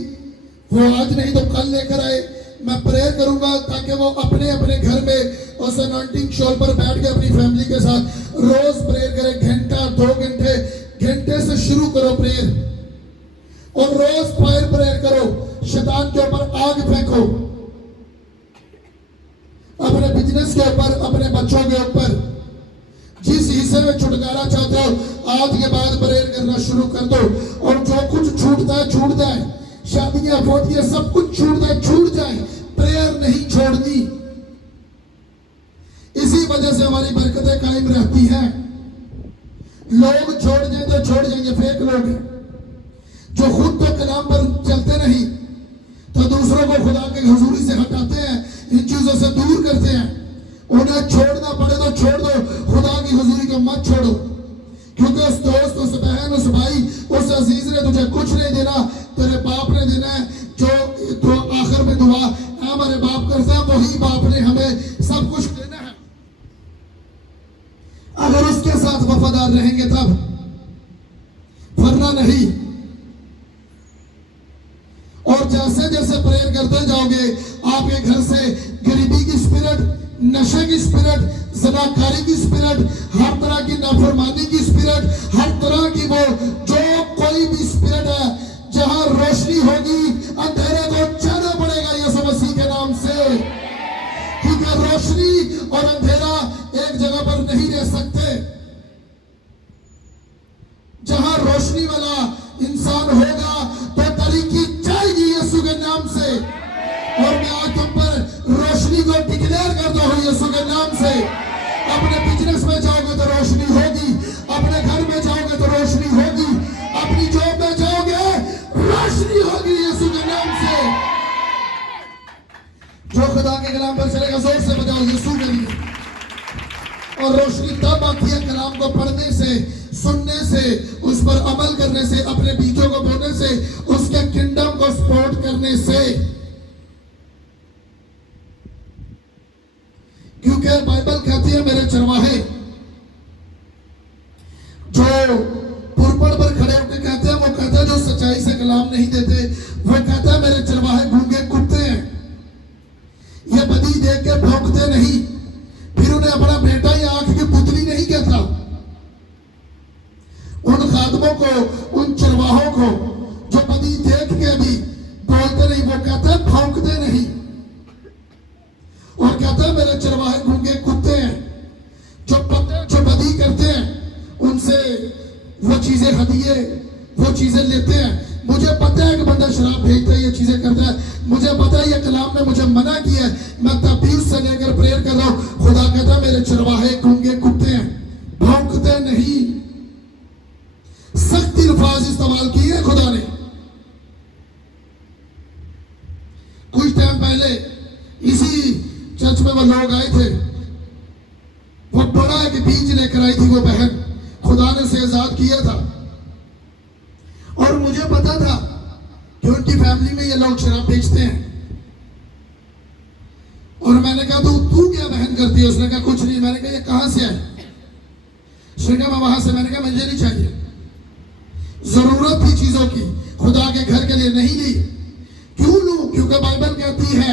वो आज नहीं तो कल लेकर आए। मैं प्रेयर करूंगा ताकि वो अपने अपने घर में उस अनॉइंटिंग शॉल पर बैठ के अपनी फैमिली के साथ रोज प्रेयर करें, घंटा 2 घंटे, घंटे से शुरू करो प्रेयर, और रोज फायर प्रेयर करो, शैतान के ऊपर आग फेंको, अपने बिजनेस के ऊपर, अपने बच्चों के ऊपर, जिस हिस्से में छुटकारा चाहते हो आज के बाद प्रेयर करना शुरू कर दो, और जो कुछ छूटता है छूट जाए, शादियां फोटियां सब कुछ छूटता है छूट जाए, प्रेयर नहीं छोड़नी। इसी वजह से हमारी बरकतें कायम रहती हैं। लोग छोड़ जाए तो छोड़ जाएंगे, फेक लोग हैं जो खुद तो कलाम पर चलते नहीं तो दूसरों को खुदा के हुजूरी से हटाते हैं, इन चीजों से दूर करते हैं। उन्हें छोड़ना पड़े तो छोड़ दो, खुदा की हुजूरी को मत छोड़ो, क्योंकि उस दोस्त, उस बहन, उस भाई, उस अजीज ने तुझे कुछ नहीं देना, तेरे बाप ने देना है। जो तो आखिर में दुआ हमारे बाप करता है, वही बाप ने हमें सब कुछ देना है, अगर उसके साथ वफादार रहेंगे तब, वरना नहीं। और जैसे जैसे प्रेयर करते जाओगे आपके घर से गरीबी की स्पिरिट, नशे की स्पिरिट, ज़नाकारी की स्पिरिट, हर तरह की नाफरमानी की स्पिरिट, हर तरह की वो जो कोई भी स्पिरिट है, जहां रोशनी होगी अंधेरे को जाना पड़ेगा यीशु मसीह के नाम से, क्योंकि रोशनी और अंधेरा एक जगह पर नहीं रह सकते। जहां रोशनी वाला इंसान होगा तो तरीकी जाएगी यीशु के नाम से, और मैं आज तुम पर रोशनी को डिक्लेयर करता हूं यीशु के नाम से। अपने बिजनेस में जाओगे तो रोशनी होगी, अपने घर में जाओगे तो रोशनी होगी, अपनी जॉब में जाओगे रोशनी होगी यीशु के नाम से। जो खुदा के कलाम पर चलेगा जोर से बजाओ यीशु के लिए। और रोशनी तब आती है कलाम को पढ़ने से, सुनने से, उस पर अमल करने से, अपने बीजों को बोने से, उसके किंगडम को सपोर्ट करने से। क्योंकि बाइबल कहती है मेरे चरवाहे, जो पुरपड़ पर खड़े होकर कहते हैं, वो कहता है जो सच्चाई से कलाम नहीं देते, वो कहता है मेरे चरवाहे गूंगे कुत्ते हैं, ये बदी देख के भौंकते नहीं, फिर उन्हें अपना बेटा या आंख की पुतली नहीं कहता। उन खादमों को, उन चरवाहों को जो बदी देख के भी बोलते नहीं, वो कहता है भौंकते नहीं, और कहता है मेरे चरवाहे गूंगे कुत्ते हैं, जो बदी करते हैं उनसे वो चीजें हदिये, वो चीजें लेते हैं। मुझे पता है कि बंदा शराब भेजता है, ये चीजें करता है, मुझे पता है ये कलाम ने मुझे मना किया है, मैं तब भी उससे लेकर प्रेयर कर रहा हूं। खुदा कहता है मेरे चरवाहे गूंगे कुत्ते हैं, भौंकते नहीं। सख्त अल्फाज इस्तेमाल किए हैं खुदा ने। कुछ टाइम पहले इसी चर्च में वो लोग आए थे, वो बड़ा एक बीज लेकर आई थी वो बहन, खुदा ने उसे आजाद किया था, और मुझे पता था कि उनकी फैमिली में ये लोग शराब बेचते हैं। और मैंने कहा तू क्या बहन करती है? उसने कहा कुछ नहीं। मैंने कहा ये कहां से आए? उसने कहा मैं वहां से। मैंने कहा मुझे नहीं चाहिए, जरूरत थी चीजों की, खुदा के घर के लिए नहीं ली। क्यों लूं? क्योंकि बाइबल कहती है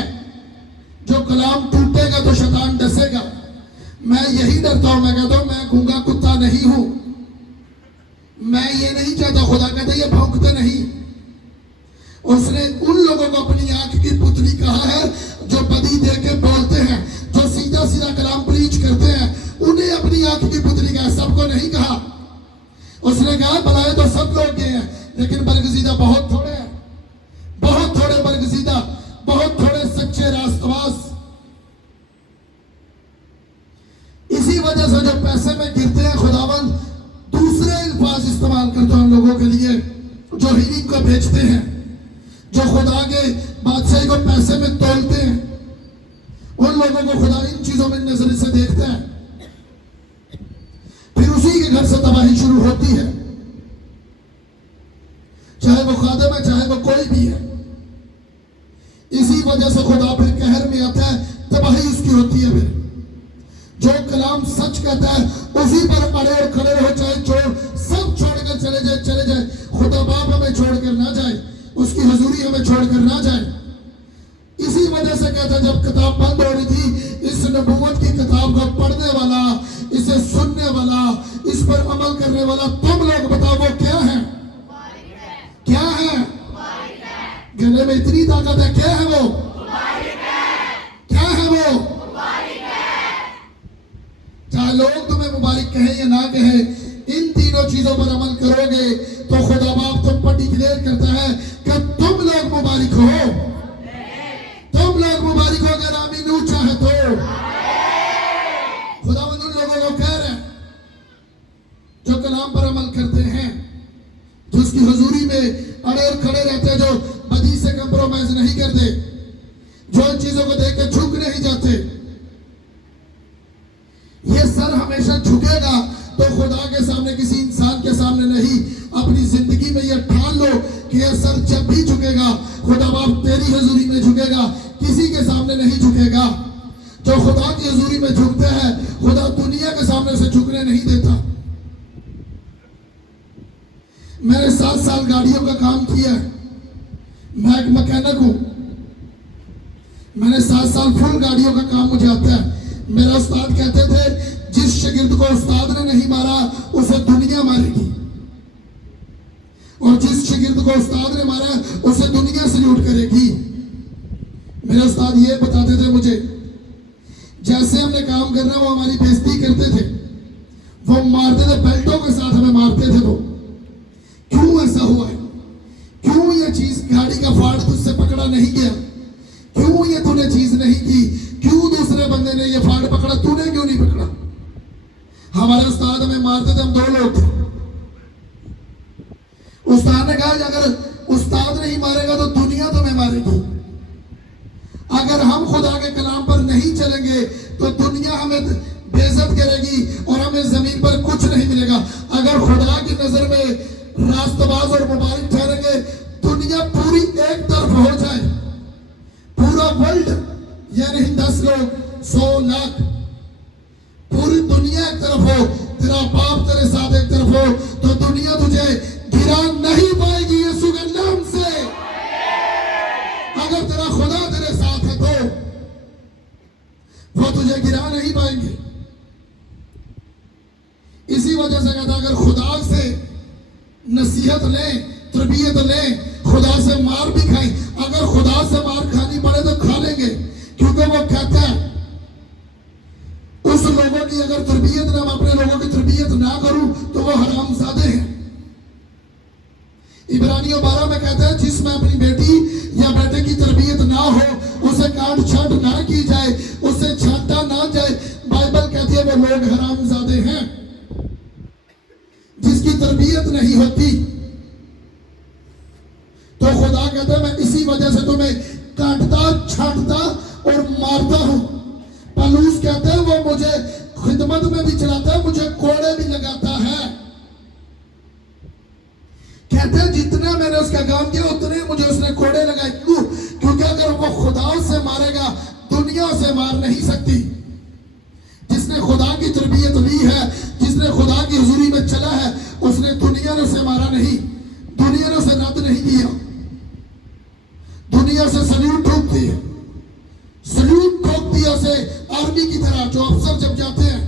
जो कलाम टूटेगा तो शैतान डसेगा। मैं यही डरता हूं। मैं कहता हूं मैं गूंगा कुत्ता नहीं हूं, मैं ये नहीं चाहता। खुदा कहता ये भौंकते नहीं। उसने उन लोगों को अपनी आंख की पुतली कहा है जो बदी दे के बोलते हैं, जो सीधा सीधा कलाम प्रीच करते हैं, उन्हें अपनी आंख की पुतली कहा, सबको नहीं कहा। उसने कहा भलाए तो सब लोग गए हैं, लेकिन बरगजीदा बहुत थोड़े हैं, बहुत थोड़े बरगजीदा, बहुत थोड़े सच्चे रास्तबाज। इसी वजह से जो पैसे में गिरते हैं, खुदावंद दूसरे अल्फाज इस्तेमाल करते हैं उन लोगों के लिए जो हीलिंग को बेचते हैं, जो खुदा के बादशाही को पैसे में तोलते हैं, उन लोगों को खुदा इन चीजों में नजर से देखता है, फिर उसी के घर से तबाही शुरू होती है, चाहे वो खादिम है चाहे वो कोई भी है। इसी वजह से खुदा फिर कहर में आता है, तबाही उसकी होती है। फिर जो कलाम सच कहता है उसी पर अड़े और खड़े रहो, चाहे चोर सब छोड़कर चले जाए, खुदा बाप हमें छोड़कर ना जाए, उसकी हजूरी हमें छोड़कर ना जाए। इसी वजह से कहता है, जब किताब बंद हो रही थी, इस नबूवत की किताब को पढ़ने वाला, इसे सुनने वाला, इस पर अमल करने वाला, तुम लोग बताओ वो क्या है? क्या है? गले में इतनी ताकत है, क्या है वो? क्या है वो? चाहे लोग तुम्हें मुबारक कहें या ना कहें, इन तीनों चीजों पर अमल करोगे तो खुदा बाप तुम पर डिक्लेयर करता है कि तुम लोग मुबारक हो, तुम लोग मुबारक हो। अगर आमीन ऊंचा है तो खुदा उन लोगों को कह रहे हैं जो कलाम पर अमल करते हैं, जो उसकी हजूरी में अड़े और खड़े रहते हैं, जो बदी से कंप्रोमाइज नहीं करते, जो इन चीजों को देख के झुक नहीं जाते। ये सर हमेशा झुकेगा तो खुदा के सामने, किसी इंसान के सामने नहीं। अपनी जिंदगी में ये ठान लो कि ये सर जब भी झुकेगा, खुदा बाप तेरी हजूरी में झुकेगा, किसी के सामने नहीं झुकेगा। जो खुदा की हजूरी में झुकते हैं, खुदा दुनिया के सामने से झुकने नहीं देता। मैंने 7 साल गाड़ियों का काम किया, मैं एक मैकेनिक हूं। मैंने 7 साल फुल गाड़ियों का काम मुझे आता है। मेरा उस्ताद कहते थे, जिस शागिर्द को उस्ताद ने नहीं मारा उसे दुनिया मारेगी, और जिस शागिर्द को उस्ताद ने मारा उसे दुनिया सल्यूट करेगी। मेरे उस्ताद ये बताते थे मुझे, जैसे हमने काम करना वो हमारी बेइज्जती करते थे, वो मारते थे, बेल्टों के साथ हमें मारते थे। वो क्यों ऐसा हुआ है? क्यों ये चीज, गाड़ी का फाड़ तुझसे पकड़ा नहीं गया? क्यों ये तूने चीज नहीं की? क्यों दूसरे बंदे ने ये फाड़ पकड़ा, तूने क्यों नहीं पकड़ा? हमारे उस्ताद हमें मारते थे, हम 2 लोग थे। उस्ताद ने कहा, अगर उस्ताद नहीं मारेगा तो दुनिया तुम्हें मारेगी। अगर हम खुदा के कलाम पर नहीं चलेंगे तो दुनिया हमें बेइज्जत करेगी और हमें जमीन पर कुछ नहीं मिलेगा। अगर खुदा की नजर में रास्तबाज और मुबारक ठहरेंगे, दुनिया पूरी एक तरफ हो जाए, पूरा वर्ल्ड, यानी 10 लोग 100 लाख, पूरी दुनिया एक तरफ हो, तेरा बाप तेरे साथ एक तरफ हो, तो दुनिया तुझे गिरा नहीं पाएगी यीशु के नाम से। अगर तेरा खुदा तेरे साथ है तो वो तुझे गिरा नहीं पाएंगे। इसी वजह से कहता, अगर खुदा से नसीहत लें, तरबियत लें, खुदा से मार भी खाएं, अगर खुदा से मार खानी पड़े तो खा लेंगे, क्योंकि वो कहता है उस लोगों की अगर तरबियत ना, मैं अपने लोगों की तरबियत ना करूं तो वो हरामजादे हैं। इब्रानियों 12 में कहता है, जिसमें अपनी बेटी या बेटे की तरबियत ना हो, उसे काट छांट ना की जाए, उसे छांटा ना जाए। बाइबल कहती है वो लोग हरामजादे हैं जिसकी तरबियत नहीं होती। तो खुदा कहता है, मैं इसी वजह से तुम्हें काटता, छांटता और मारता हूं। पौलुस कहते हैं, वो मुझे खिदमत में भी चलाता है, मुझे कोड़े भी लगाता है। कहते हैं, जितना मैंने उसका काम किया उतने मुझे उसने कोड़े लगाए। क्यों? क्योंकि अगर वो खुदा से मारेगा, दुनिया से मार नहीं सकती। जिसने खुदा की तरबियत ली है, जिसने खुदा की हुजूरी में चला है, उसने दुनिया ने उसे मारा नहीं, दुनिया ने उसे रद्द नहीं किया। दुनिया से सल्यूट ठोकती है, सल्यूट ठोकती है उसे आर्मी की तरह। जो अफसर जब जाते हैं,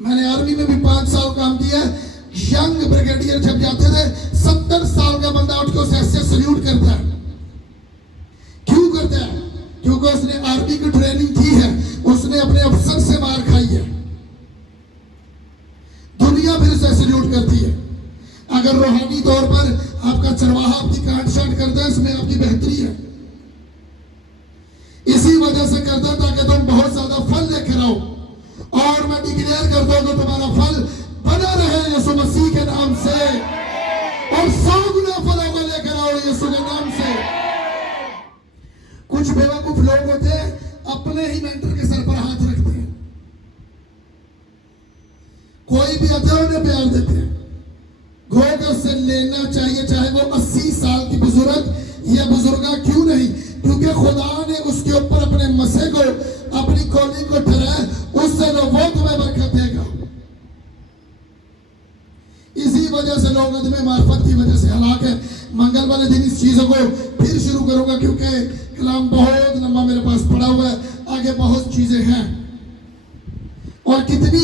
मैंने आर्मी में भी 5 साल काम किया। यंग ब्रिगेडियर जब जाते थे, 70 साल का बंदा उठ के उसे ऐसे सल्यूट करता है। क्यों करता है? क्योंकि उसने आर्मी की ट्रेनिंग की है, उसने अपने अफसर से मार खाई है। दुनिया फिर उसे सल्यूट करती है। अगर रूहानी तौर पर आपका चरवाहा आपकी काट छाट करता है, इसमें आपकी बेहतरी है। इसी वजह से करता है ताकि तुम बहुत ज्यादा फल लेकर आओ, और मैं डिक्लेयर करता हूं कि तुम्हारा फल बना रहे यीशु मसीह के नाम से, और 100 गुना फलों को लेकर आओ यीशु के नाम से। कुछ बेवकूफ लोग होते हैं अपने ही मेंटर के सर पर हाथ रखते हैं, कोई भी आता है उन्हें प्यार देते हैं। घोकर से लेना चाहिए, चाहे वो 80 साल की बुजुर्ग या बुजुर्गा क्यों नहीं, क्योंकि खुदा ने उसके ऊपर अपने मसे को, अपनी कौली को ठहराया, उससे वो तुम्हें बरकत देगा। इसी वजह से लोग अदम मार्फत की वजह से हलाक है। मंगल वाले दिन इस चीजों को फिर शुरू करूंगा, क्योंकि कलाम बहुत लंबा मेरे पास पड़ा हुआ है, आगे बहुत चीजें हैं। और कितनी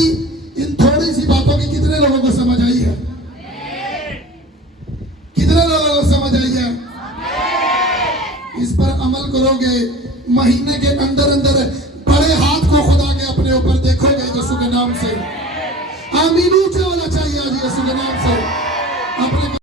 इन थोड़ी सी बातों की कितने लोगों को समझ आई है, कितने लोगों को समझ आई है? इस पर अमल करोगे, महीने के अंदर अंदर बड़े हाथ को खुदा के अपने ऊपर देखोगे यीशु के नाम से। आमीन ऊंचा वाला चाहिए आज यीशु के नाम से। अपने